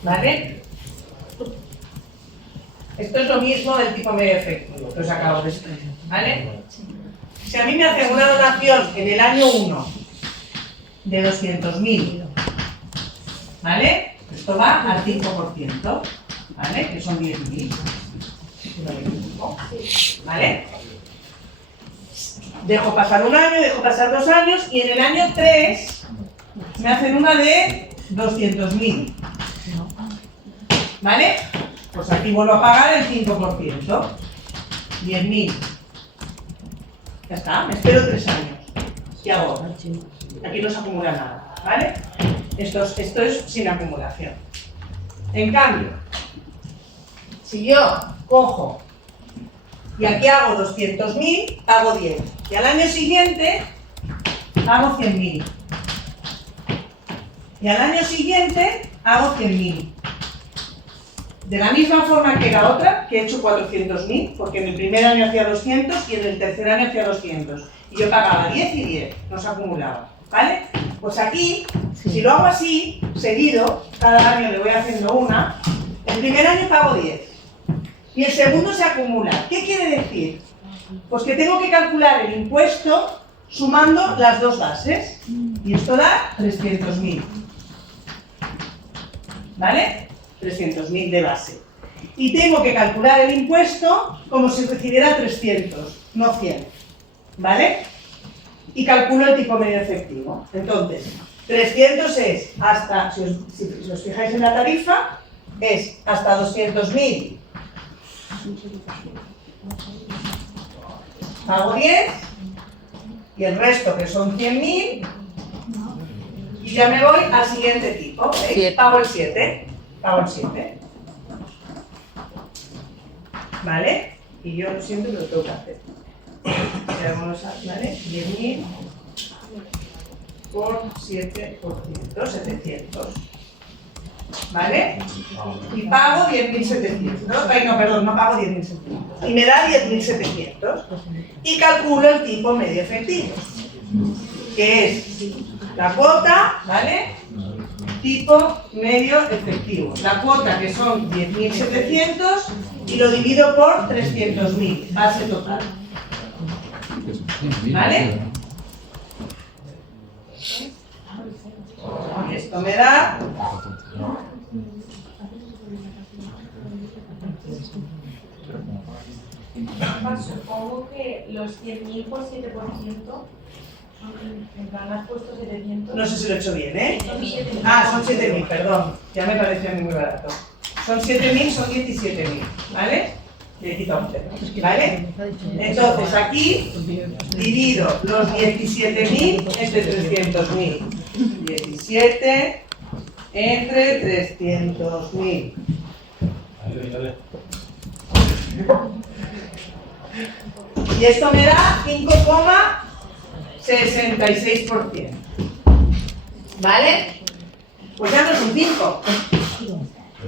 ¿Vale? Esto es lo mismo del tipo medio efectivo que os acabo de explicar, ¿vale? Si a mí me hacen una donación en el año 1 de 200.000, ¿vale? Esto va al 5%, ¿vale? Que son 10.000, ¿vale? Dejo pasar un año, dejo pasar 2 años y en el año 3 me hacen una de 200.000, ¿vale? Pues aquí vuelvo a pagar el 5%, 10.000. Ya está, me espero 3 años. ¿Qué hago? Aquí no se acumula nada, ¿vale? Esto es sin acumulación. En cambio, si yo cojo y aquí hago 200.000, hago 10. Y al año siguiente hago 100.000. Y al año siguiente hago 100.000. De la misma forma que la otra, que he hecho 400.000, porque en el primer año hacía 200 y en el tercer año hacía 200. Y yo pagaba 10 y 10, no se acumulaba, ¿vale? Pues aquí, si lo hago así, seguido, cada año le voy haciendo una, el primer año pago 10. Y el segundo se acumula. ¿Qué quiere decir? Pues que tengo que calcular el impuesto sumando las dos bases. Y esto da 300.000. ¿Vale? 300.000 de base. Y tengo que calcular el impuesto como si recibiera 300, no 100. ¿Vale? Y calculo el tipo medio efectivo. Entonces, 300 es hasta, si os fijáis en la tarifa, es hasta 200.000. Pago 10 y el resto, que son 100.000, y ya me voy al siguiente tipo. ¿Veis? Pago el 7. Pago el 7. ¿Vale? Y yo lo siento que lo tengo que hacer. Ya vamos a, ¿vale? 10.000 por 7%, 700. ¿Vale? Y pago 10.700. Ay, no, perdón, no pago 10.700. Y me da 10.700. Y calculo el tipo medio efectivo, que es la cuota, ¿vale? Tipo medio efectivo. La cuota, que son 10.700, y lo divido por 300.000, base total. ¿Vale? Y esto me da... Supongo que los 100.000 por 7%, en plan has puesto 700. No sé si lo he hecho bien, ¿eh? Son 7.000. Ah, son 7.000, perdón. Ya me pareció muy barato. Son 7.000, son 17.000, ¿vale? Le he quitado un 0, ¿vale? Entonces aquí divido los 17.000 entre 300.000. 17 entre 300.000. Y esto me da 5,66%. ¿Vale? Pues ya no es un 5.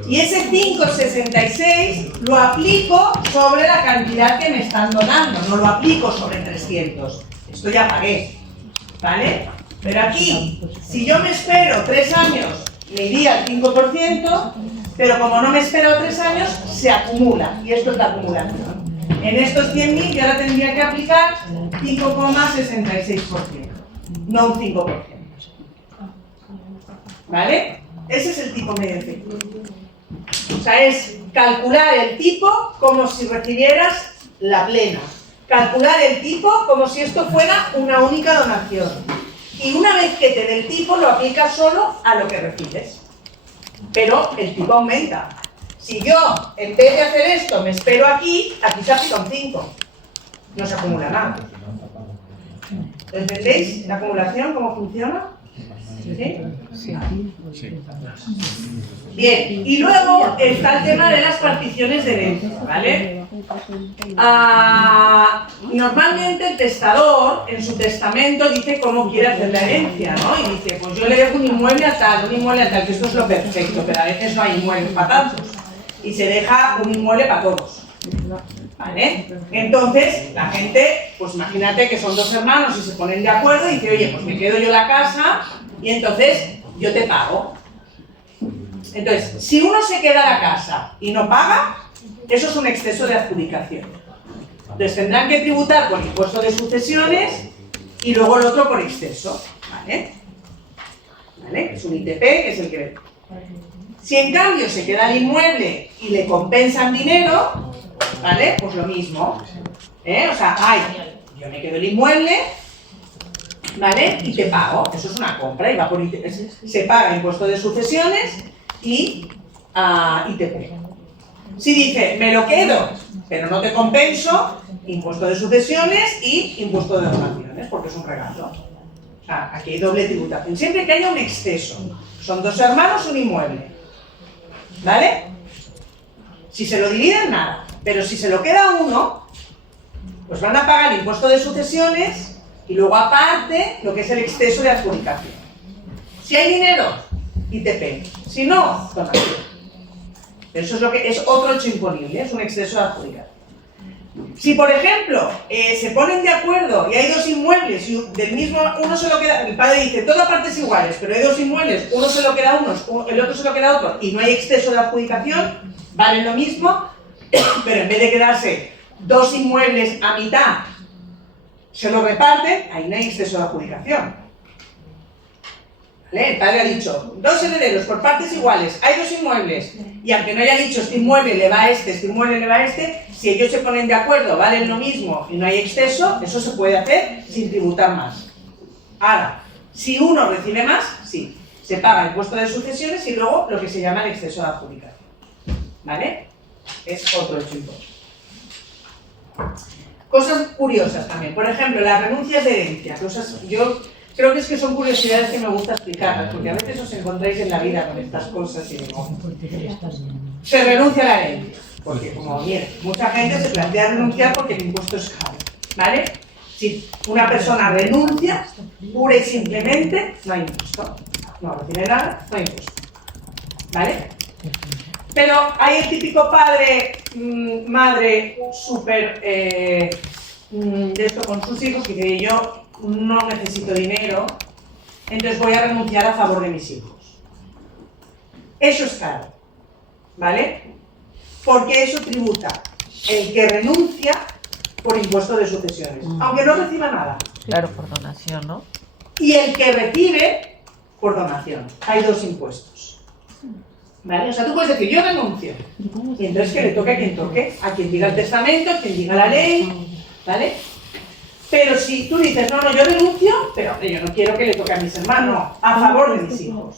Y ese 5,66 lo aplico sobre la cantidad que me están donando, no lo aplico sobre 300. Esto ya pagué. ¿Vale? Pero aquí, si yo me espero 3 años, me iría al 5%, pero como no me espero 3 años, se acumula. Y esto es la acumulación. En estos 100.000 yo ahora tendría que aplicar 5,66%, no un 5%. ¿Vale? Ese es el tipo medio efectivo. O sea, es calcular el tipo como si recibieras la plena. Calcular el tipo como si esto fuera una única donación. Y una vez que te dé el tipo, lo aplicas solo a lo que recibes. Pero el tipo aumenta. Si yo, en vez de hacer esto, me espero aquí, aquí se aplica un 5. No se acumula nada. ¿Entendéis la acumulación, cómo funciona? ¿Sí? Sí. Bien, y luego está el tema de las particiones de herencia, ¿vale? Normalmente el testador en su testamento dice cómo quiere hacer la herencia, ¿no? Y dice, pues yo le dejo un inmueble a tal, que esto es lo perfecto, pero a veces no hay inmuebles para tantos. Y se deja un inmueble para todos, ¿vale? Entonces, la gente, pues imagínate que son 2 hermanos y se ponen de acuerdo y dice, oye, pues me quedo yo la casa y entonces yo te pago. Entonces, si uno se queda la casa y no paga, eso es un exceso de adjudicación. Entonces tendrán que tributar con impuesto de sucesiones y luego el otro por exceso, ¿vale? ¿Vale? Es un ITP, que es el que... Si en cambio se queda el inmueble y le compensan dinero, ¿vale? Pues lo mismo. O sea, yo me quedo el inmueble, ¿vale? Y te pago. Eso es una compra y va por se paga impuesto de sucesiones y ITP. Si dice, me lo quedo, pero no te compenso, impuesto de sucesiones y impuesto de donaciones, porque es un regalo. O sea, aquí hay doble tributación. Siempre que haya un exceso. Son 2 hermanos, un inmueble. ¿Vale? Si se lo dividen, nada. Pero si se lo queda uno, pues van a pagar impuesto de sucesiones y luego aparte lo que es el exceso de adjudicación. Si hay dinero, ITP. Si no, donación. Eso es lo que es otro hecho imponible, es un exceso de adjudicación. Si, por ejemplo, se ponen de acuerdo y hay 2 inmuebles y del mismo uno se lo queda, el padre dice, todas partes iguales, pero hay 2 inmuebles, uno se lo queda uno, el otro se lo queda otro y no hay exceso de adjudicación, valen lo mismo, pero en vez de quedarse 2 inmuebles a mitad se lo reparten, ahí no hay exceso de adjudicación. ¿Vale? El padre ha dicho, 2 herederos por partes iguales, hay 2 inmuebles, y aunque no haya dicho este inmueble le va a este inmueble le va a este, si ellos se ponen de acuerdo, valen lo mismo y no hay exceso, eso se puede hacer sin tributar más. Ahora, si uno recibe más, sí, se paga el impuesto de sucesiones y luego lo que se llama el exceso de adjudicación. ¿Vale? Es otro hecho importante. Cosas curiosas también, por ejemplo, las renuncias de herencia, yo creo que son curiosidades que me gusta explicarlas, porque a veces os encontráis en la vida con estas cosas y digo, se renuncia a la herencia, porque como bien, mucha gente se plantea renunciar porque el impuesto es caro, ¿vale? Si una persona renuncia, pura y simplemente, no hay impuesto, no recibe nada, no hay impuesto, ¿vale? Pero hay el típico padre, madre súper de esto con sus hijos que dice, yo no necesito dinero, entonces voy a renunciar a favor de mis hijos. Eso es caro, ¿vale? Porque eso tributa el que renuncia por impuesto de sucesiones, aunque no reciba nada. Claro, por donación, ¿no? Y el que recibe por donación. Hay 2 impuestos. ¿Vale? O sea, tú puedes decir, yo renuncio. Y entonces que le toque a quien toque, a quien diga el testamento, a quien diga la ley, ¿vale? Pero si tú dices, no, yo renuncio, pero yo no quiero que le toque a mis hermanos, a favor de mis hijos.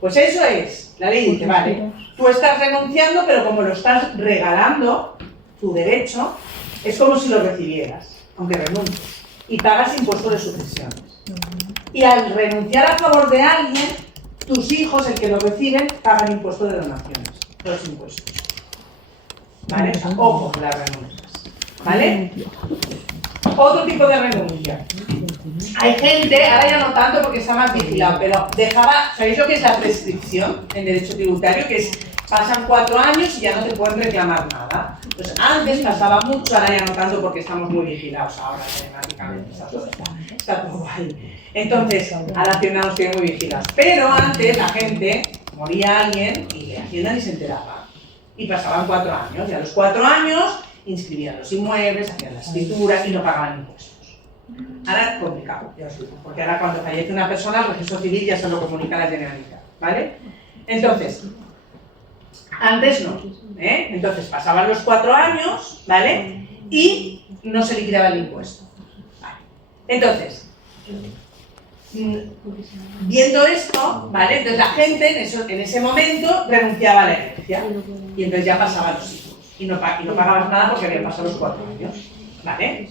Pues eso es, la ley dice, vale, tú estás renunciando, pero como lo estás regalando, tu derecho, es como si lo recibieras, aunque renuncies, y pagas impuesto de sucesiones. Y al renunciar a favor de alguien, tus hijos, el que lo reciben, pagan impuesto de donaciones, los impuestos. ¿Vale? O sea, ojo con las renuncias. ¿Vale? Otro tipo de renuncia. Hay gente, ahora ya no tanto porque está más vigilado, pero dejaba, ¿sabéis lo que es la prescripción en derecho tributario? Que es, pasan 4 años y ya no te pueden reclamar nada. Pues antes pasaba mucho, ahora ya no tanto porque estamos muy vigilados ahora telemáticamente, está todo guay. Entonces, a la Hacienda nos tiene muy vigilados. Pero antes la gente, moría alguien y la Hacienda ni se enteraba. Y pasaban 4 años, y a los 4 años inscribían los inmuebles, hacían la escritura y no pagaban impuestos. Ahora es complicado, ya os digo, porque ahora cuando fallece una persona, el registro civil ya se lo comunica a la Generalitat, ¿vale? Entonces, antes no, ¿eh? Entonces pasaban los 4 años, ¿vale? Y no se liquidaba el impuesto. Vale. Entonces, viendo esto, ¿vale? Entonces la gente en ese momento renunciaba a la herencia y entonces ya pasaban los hijos y no pagabas nada porque habían pasado los 4 años, ¿vale?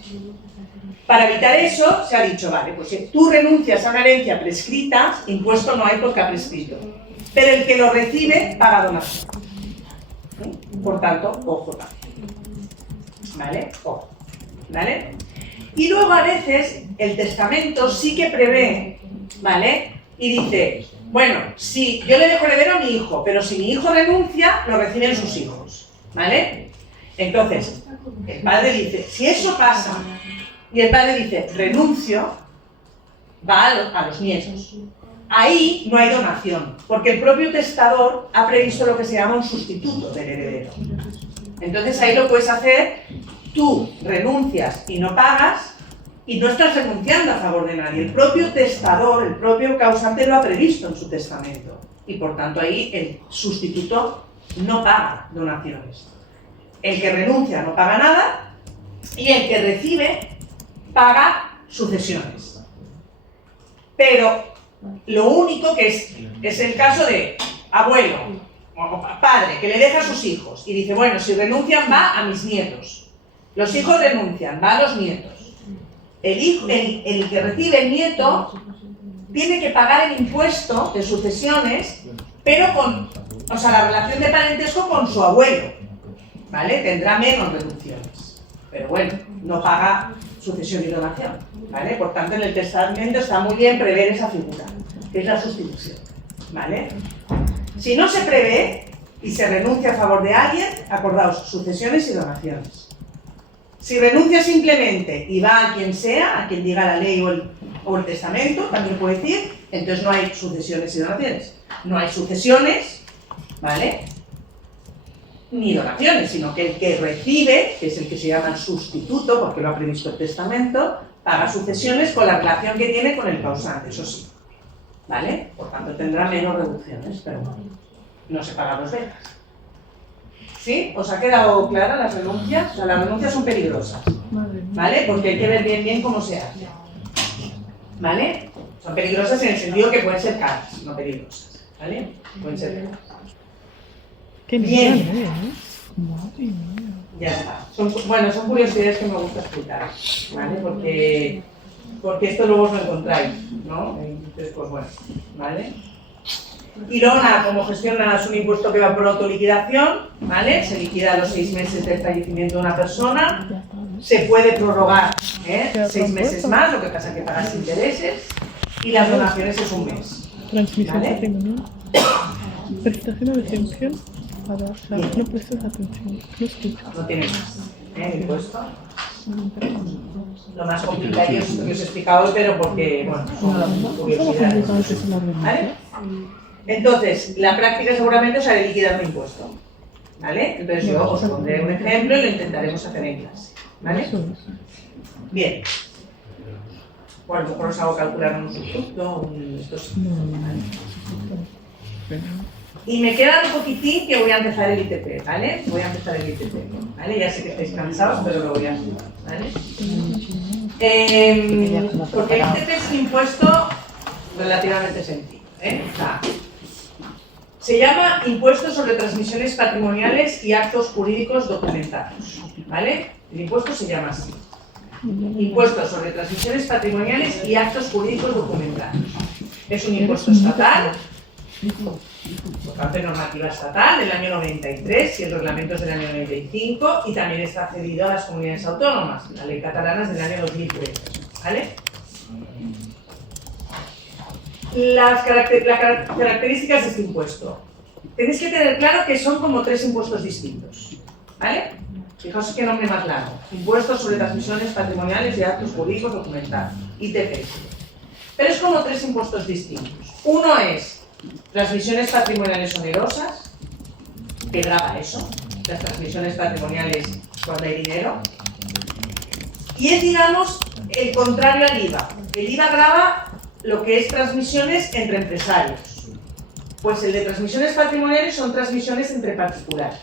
Para evitar eso se ha dicho, vale, pues si tú renuncias a una herencia prescrita, impuesto no hay porque ha prescrito, pero el que lo recibe paga donación. Por tanto, ojo también, ¿vale? Ojo, ¿vale? Y luego a veces el testamento sí que prevé, ¿vale? Y dice, bueno, si yo le dejo heredero a mi hijo, pero si mi hijo renuncia, lo reciben sus hijos, ¿vale? Entonces, el padre dice, si eso pasa, y el padre dice, renuncio, va a los nietos. Ahí no hay donación, porque el propio testador ha previsto lo que se llama un sustituto del heredero. Entonces ahí lo puedes hacer, tú renuncias y no pagas, y no estás renunciando a favor de nadie. El propio testador, el propio causante lo ha previsto en su testamento. Y por tanto ahí el sustituto no paga donaciones. El que renuncia no paga nada, y el que recibe paga sucesiones. Pero lo único que es el caso de abuelo o padre que le deja a sus hijos y dice, bueno, si renuncian va a mis nietos. Los hijos renuncian, va a los nietos. El que recibe el nieto tiene que pagar el impuesto de sucesiones, pero la relación de parentesco con su abuelo, ¿vale? Tendrá menos reducciones, pero bueno, no paga sucesión y donación, ¿vale? Por tanto, en el testamento está muy bien prever esa figura, que es la sustitución, ¿vale? Si no se prevé y se renuncia a favor de alguien, acordaos, sucesiones y donaciones. Si renuncia simplemente y va a quien sea, a quien diga la ley o el testamento, también puede decir, entonces no hay sucesiones y donaciones. No hay sucesiones, ¿vale? ni donaciones, sino que el que recibe, que es el que se llama el sustituto, porque lo ha previsto el testamento, paga sucesiones con la relación que tiene con el causante, eso sí. ¿Vale? Por tanto tendrá menos reducciones, pero no se pagan dos veces. ¿Sí? ¿Os ha quedado clara las renuncias? O sea, las renuncias son peligrosas, ¿vale? Porque hay que ver bien cómo se hace, ¿vale? Son peligrosas en el sentido que pueden ser caras, no peligrosas, ¿vale? Pueden ser caras. Bien. Ya está. Son curiosidades que me gusta explicar, ¿vale? Porque esto luego os lo encontráis, ¿no? Entonces, pues bueno, ¿vale? Y luego nada, como gestiona es un impuesto que va por autoliquidación, ¿vale? Se liquida a los 6 meses del fallecimiento de una persona, se puede prorrogar 6 meses más, lo que pasa es que pagas intereses, y las donaciones es un mes. Transmisión ¿Vale? patrimonial. Prestación de atención para no prestas atención. No escucho. No tiene más, el impuesto. Lo más complicado es lo que os he explicado hoy, pero porque, bueno, son curiosidades. ¿Vale? Entonces, la práctica seguramente os haré liquidar un impuesto, ¿vale? Entonces yo os pondré un ejemplo y lo intentaremos hacer en clase, ¿vale? Bien. O a lo mejor os hago calcular un sustituto, Y me queda un poquitín que voy a empezar el ITP, ¿vale? Voy a empezar el ITP, ¿vale? Ya sé que estáis cansados, pero lo voy a hacer, ¿vale? Porque el ITP es un impuesto relativamente sencillo, o sea, se llama Impuesto sobre Transmisiones Patrimoniales y Actos Jurídicos Documentados, ¿vale? El impuesto se llama así. Impuesto sobre Transmisiones Patrimoniales y Actos Jurídicos Documentados. Es un impuesto estatal, por tanto, normativa estatal del año 93 y el reglamento es del año 95 y también está cedido a las comunidades autónomas, la ley catalana es del año 2003, ¿vale? Las características de este impuesto. Tenéis que tener claro que son como 3 impuestos distintos, ¿vale? Fijaos qué nombre más largo. Impuestos sobre transmisiones patrimoniales y actos jurídicos documentados, ITP. Pero es como 3 impuestos distintos. Uno es transmisiones patrimoniales onerosas, que grava eso, las transmisiones patrimoniales cuando hay dinero. Y es, digamos, el contrario al IVA. El IVA grava lo que es transmisiones entre empresarios. Pues el de transmisiones patrimoniales son transmisiones entre particulares,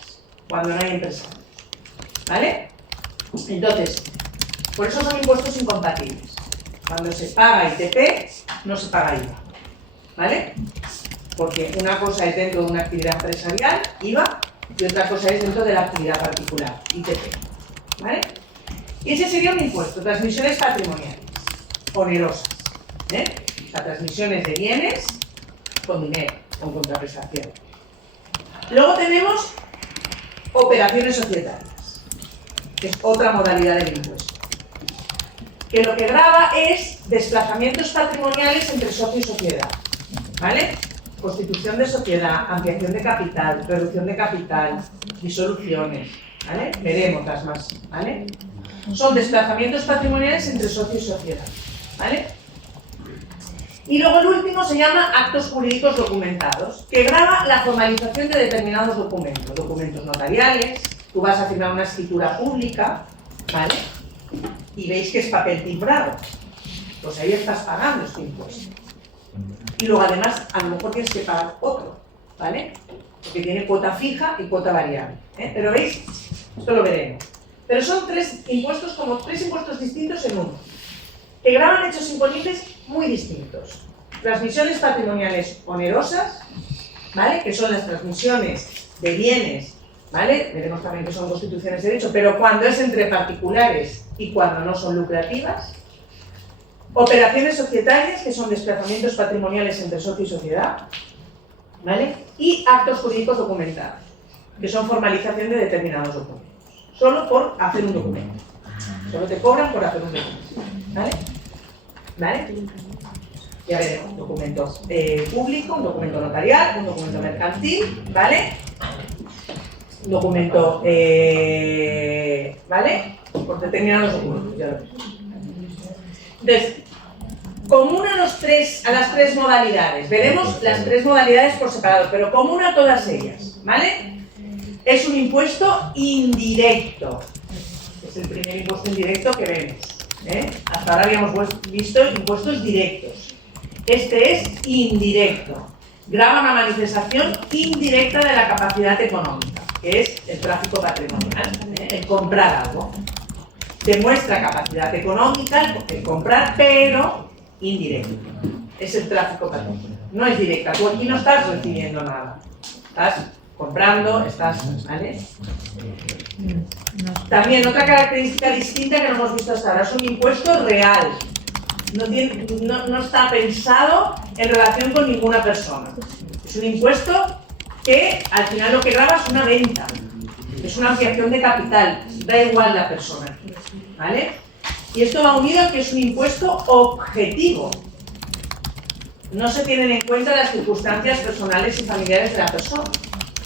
cuando no hay empresarios. ¿Vale? Entonces, por eso son impuestos incompatibles. Cuando se paga ITP, no se paga IVA. ¿Vale? Porque una cosa es dentro de una actividad empresarial, IVA, y otra cosa es dentro de la actividad particular, ITP. ¿Vale? Y ese sería un impuesto, transmisiones patrimoniales, onerosas. O sea, transmisiones de bienes con dinero, con contraprestación. Luego tenemos operaciones societarias, que es otra modalidad del impuesto, que lo que grava es desplazamientos patrimoniales entre socio y sociedad, ¿vale? Constitución de sociedad, ampliación de capital, reducción de capital, disoluciones, ¿vale? Veremos las más, ¿vale? Son desplazamientos patrimoniales entre socio y sociedad, ¿vale? Y luego el último se llama actos jurídicos documentados, que grava la formalización de determinados documentos, documentos notariales. Tú vas a firmar una escritura pública, ¿vale? Y veis que es papel timbrado, pues ahí estás pagando este impuesto. Y luego además a lo mejor tienes que pagar otro, ¿vale? Porque tiene cuota fija y cuota variable, Pero veis, esto lo veremos. Pero son 3 impuestos, como 3 impuestos distintos en uno, que gravan hechos imponibles muy distintos. Transmisiones patrimoniales onerosas, ¿vale? Que son las transmisiones de bienes, ¿vale? Veremos también que son constituciones de derecho, pero cuando es entre particulares y cuando no son lucrativas. Operaciones societarias, que son desplazamientos patrimoniales entre socio y sociedad, ¿vale? Y actos jurídicos documentados, que son formalización de determinados documentos. Solo por hacer un documento. Solo te cobran por hacer un documento, ¿vale? ¿Vale? Ya veremos, documento público, un documento notarial, un documento mercantil, ¿vale? Un documento, ¿vale? Por determinados documentos, ya lo veis. Entonces, común a las 3 modalidades, veremos las 3 modalidades por separado, pero común a todas ellas, ¿vale? Es un impuesto indirecto. Es el primer impuesto indirecto que vemos. Hasta ahora habíamos visto impuestos directos. Este es indirecto. Grava una manifestación indirecta de la capacidad económica, que es el tráfico patrimonial, el comprar algo. Demuestra capacidad económica, el comprar, pero indirecto. Es el tráfico patrimonial. No es directa. Tú aquí no estás recibiendo nada. Estás comprando, ¿vale? También otra característica distinta que no hemos visto hasta ahora es un impuesto real. No está pensado en relación con ninguna persona. Es un impuesto que al final lo que grava es una venta. Es una ampliación de capital. Da igual la persona. ¿Vale? Y esto va unido a que es un impuesto objetivo. No se tienen en cuenta las circunstancias personales y familiares de la persona.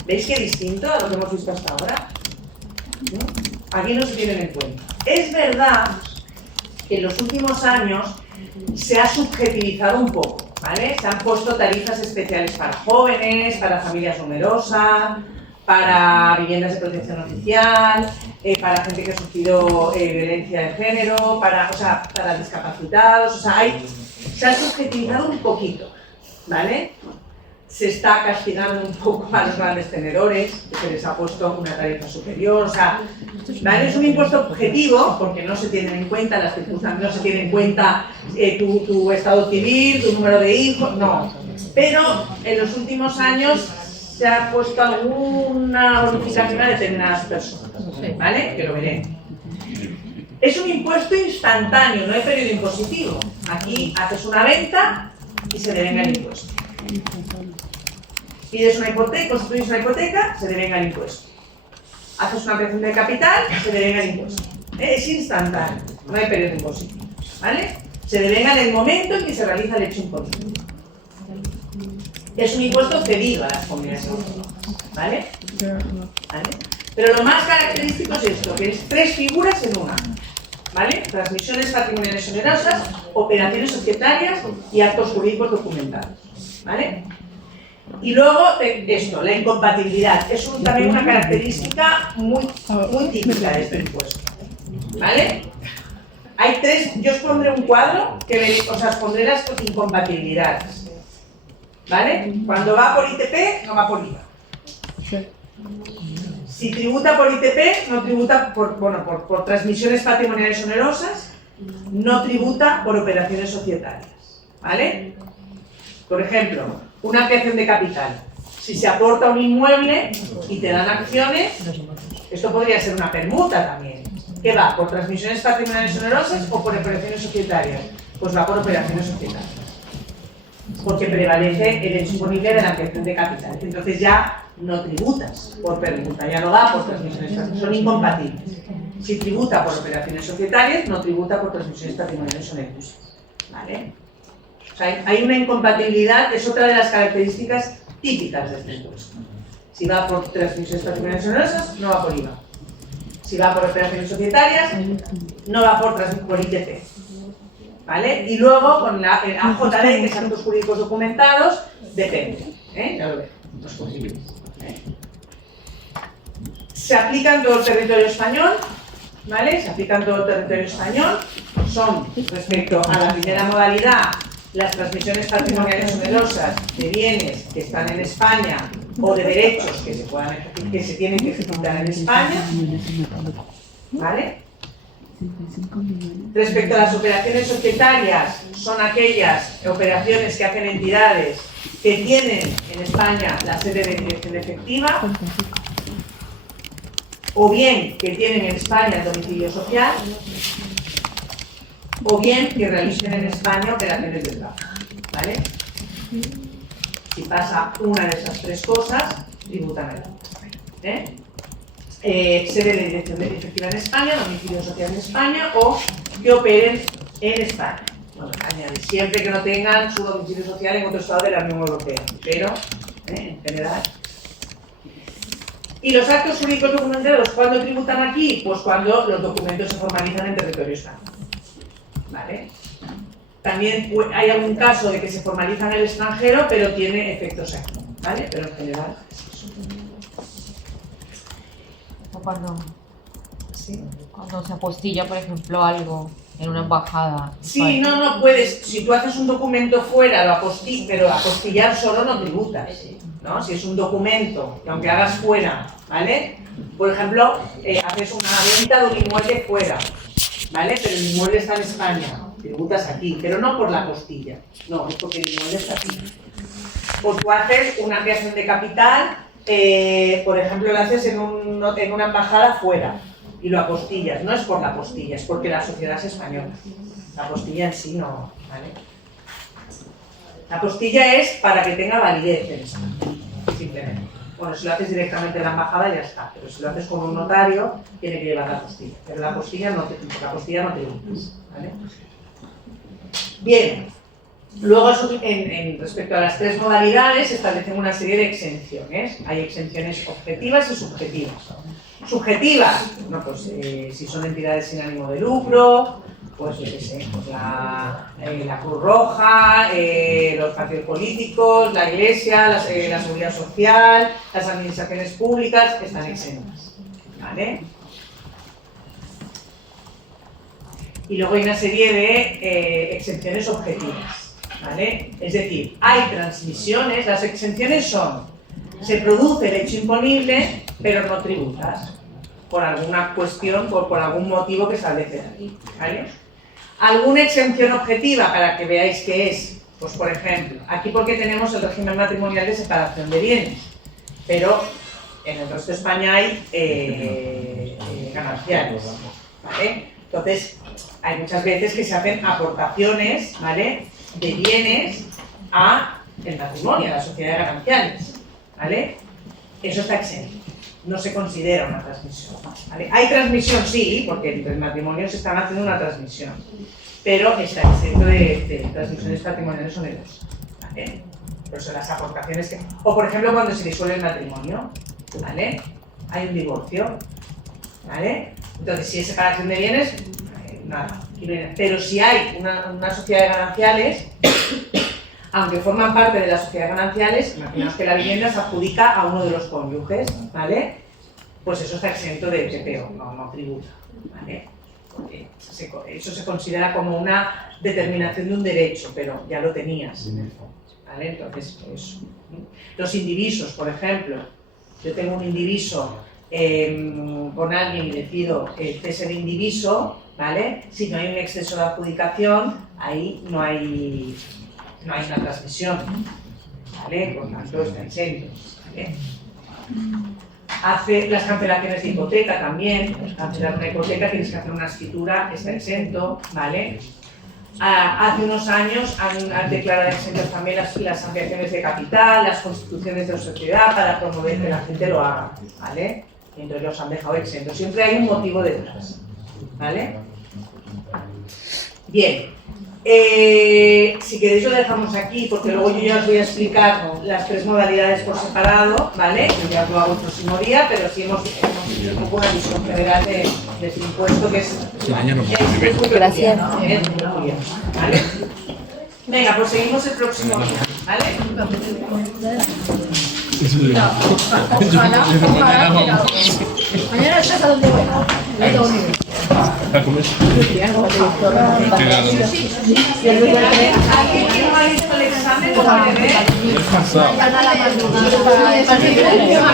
¿Veis qué distinto a lo que hemos visto hasta ahora? Aquí no se tienen en cuenta. Es verdad que en los últimos años se ha subjetivizado un poco, ¿vale? Se han puesto tarifas especiales para jóvenes, para familias numerosas, para viviendas de protección oficial, para gente que ha sufrido violencia de género, para discapacitados, se ha subjetivizado un poquito, ¿vale? Se está castigando un poco a los grandes tenedores, que se les ha puesto una tarifa superior, ¿vale? Es un impuesto objetivo, porque no se tienen en cuenta las circunstancias, no se tiene en cuenta tu estado civil, tu número de hijos, no. Pero en los últimos años se ha puesto alguna bonificación a determinadas personas, ¿vale? Que lo veremos. Es un impuesto instantáneo, no hay periodo impositivo. Aquí haces una venta y se devenga el impuesto. Pides una hipoteca, construyes una hipoteca, se devenga el impuesto. Haces una ampliación de capital, se devenga el impuesto. Es instantáneo, no hay periodo impositivo, ¿vale? Se devenga en el momento en que se realiza el hecho impositivo. Es un impuesto cedido a las comunidades autónomas, ¿vale? ¿Vale? Pero lo más característico es esto, que es 3 figuras en una, ¿vale? Transmisiones patrimoniales onerosas, operaciones societarias y actos jurídicos documentados, ¿vale? Y luego esto, la incompatibilidad, es también una característica muy típica de este impuesto, ¿vale? Hay 3, yo os pondré un cuadro que os pondré las incompatibilidades, ¿vale? Cuando va por ITP, no va por IVA. Si tributa por ITP, no tributa por transmisiones patrimoniales onerosas, no tributa por operaciones societarias, ¿vale? Por ejemplo, una ampliación de capital. Si se aporta un inmueble y te dan acciones, esto podría ser una permuta también. ¿Qué va? ¿Por transmisiones patrimoniales onerosas o por operaciones societarias? Pues va por operaciones societarias. Porque prevalece el hecho imponible de la ampliación de capital. Entonces ya no tributas por permuta, ya no va por transmisiones patrimoniales, son incompatibles. Si tributa por operaciones societarias, no tributa por transmisiones patrimoniales onerosas. ¿Vale? O sea, hay una incompatibilidad, es otra de las características típicas de este impuesto. Si va por transmisiones patrimoniales onerosas, no va por IVA. Si va por operaciones societarias, no va por ITP. ¿Vale? Y luego con el AJD, que son actos jurídicos documentados, depende. Ya lo veis. Se aplica en todo el territorio español, ¿vale? Se aplica en todo el territorio español. Son, respecto a la primera modalidad, las transmisiones patrimoniales onerosas de bienes que están en España o de derechos que se tienen que ejecutar en España, ¿vale? Respecto a las operaciones societarias, son aquellas operaciones que hacen entidades que tienen en España la sede de dirección efectiva, o bien que tienen en España el domicilio social, o bien que realicen en España operaciones de trabajo, ¿vale? Si pasa una de esas 3 cosas, tributan el otro. Sede de dirección efectiva en España, domicilio social en España, o que operen en España. Bueno, añade siempre que no tengan su domicilio social en otro estado de la Unión Europea, pero en general. ¿Y los actos jurídicos documentados cuándo tributan aquí? Pues cuando los documentos se formalizan en territorio español. ¿Vale? También hay algún caso de que se formaliza en el extranjero, pero tiene efectos aquí, ¿vale? Pero en general es eso. Sí. cuando se apostilla, por ejemplo, algo en una embajada. Sí, no puedes. Si tú haces un documento fuera, pero apostillar solo no tributas, ¿no? Si es un documento, que aunque hagas fuera, ¿vale? Por ejemplo, haces una venta de un inmueble fuera, ¿vale? Pero el inmueble está en España, tributas aquí, pero no por la apostilla, no, es porque el inmueble está aquí. Pues tú haces una ampliación de capital, por ejemplo, lo haces en una embajada fuera y lo apostillas, no es por la apostilla, es porque la sociedad es española. La apostilla en sí no, ¿vale? La apostilla es para que tenga validez en España, simplemente. Bueno, si lo haces directamente en la embajada ya está, pero si lo haces con un notario, tiene que llevar la apostilla. Pero la apostilla no tributas, ¿vale? Bien, luego respecto a las tres modalidades se establecen una serie de exenciones. Hay exenciones objetivas y subjetivas. Subjetivas, bueno, pues si son entidades sin ánimo de lucro, pues yo qué sé, pues la Cruz Roja, los partidos políticos, la Iglesia, la Seguridad Social, las administraciones públicas están exentas, ¿vale? Y luego hay una serie de exenciones objetivas, ¿vale? Es decir, hay transmisiones, las exenciones son, se produce el hecho imponible, pero no tributas, por alguna cuestión, por algún motivo que establece aquí, ¿vale? ¿Alguna exención objetiva para que veáis qué es? Pues por ejemplo, aquí porque tenemos el régimen matrimonial de separación de bienes, pero en el resto de España hay gananciales, ¿vale? Entonces, hay muchas veces que se hacen aportaciones, ¿vale?, de bienes a el matrimonio, a la sociedad de gananciales, ¿vale? Eso está exento, no se considera una transmisión, ¿vale? Hay transmisión, sí, porque entre matrimonios se están haciendo una transmisión, pero está exento de transmisiones patrimoniales onerosas, ¿vale? Pero son las aportaciones que... O por ejemplo, cuando se disuelve el matrimonio, ¿vale? Hay un divorcio, ¿vale? Entonces, si es separación de bienes, nada. Pero si hay una sociedad de gananciales, aunque forman parte de la sociedad de gananciales, imaginaos que la vivienda se adjudica a uno de los cónyuges, ¿vale? Pues eso está exento de TPO, no tributa, ¿vale? Porque eso se considera como una determinación de un derecho, pero ya lo tenías, ¿vale? Entonces, eso. Los indivisos, por ejemplo, yo tengo un indiviso con alguien y decido cese de indiviso, ¿vale? Si no hay un exceso de adjudicación, ahí no hay una transmisión, ¿vale? Por tanto, está exento, ¿vale? Hace las cancelaciones de hipoteca también, cancelar una hipoteca tienes que hacer una escritura, está exento, ¿vale? Hace unos años han declarado exentas también las ampliaciones de capital, las constituciones de sociedad para promover que la gente lo haga, ¿vale? Y entonces los han dejado exentos. Siempre hay un motivo detrás, ¿vale? Bien, si queréis lo dejamos aquí porque luego yo ya os voy a explicar las tres modalidades por separado, ¿vale? Yo ya os lo hago el próximo día, pero sí hemos hecho un poco una visión general de este impuesto que es muy Gracias. peculiar, ¿vale? Venga, pues seguimos el próximo día, ¿vale? Mañana estás a dónde voy. ¿A comer?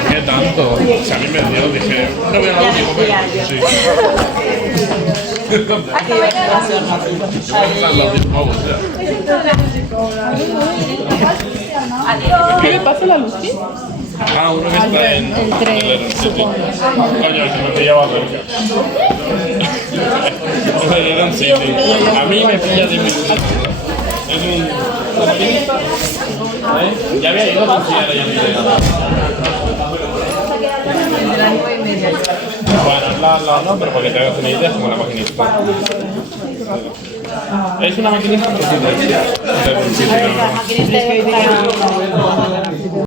¿Qué tanto? Si a mí me dio, dije, no voy a la última. Sí. ¿Qué le pasa a la luz? Ah, uno que está en El tren, supongo. Coño, que me pillaba cerca. Era en Sydney. A mí me pilla de mi... Es una maquinista. ¿Eh? Ya había ido a confiar ya Bueno, no, pero porque te hagas una idea, es como la maquinista. Es una maquinista, pero sí,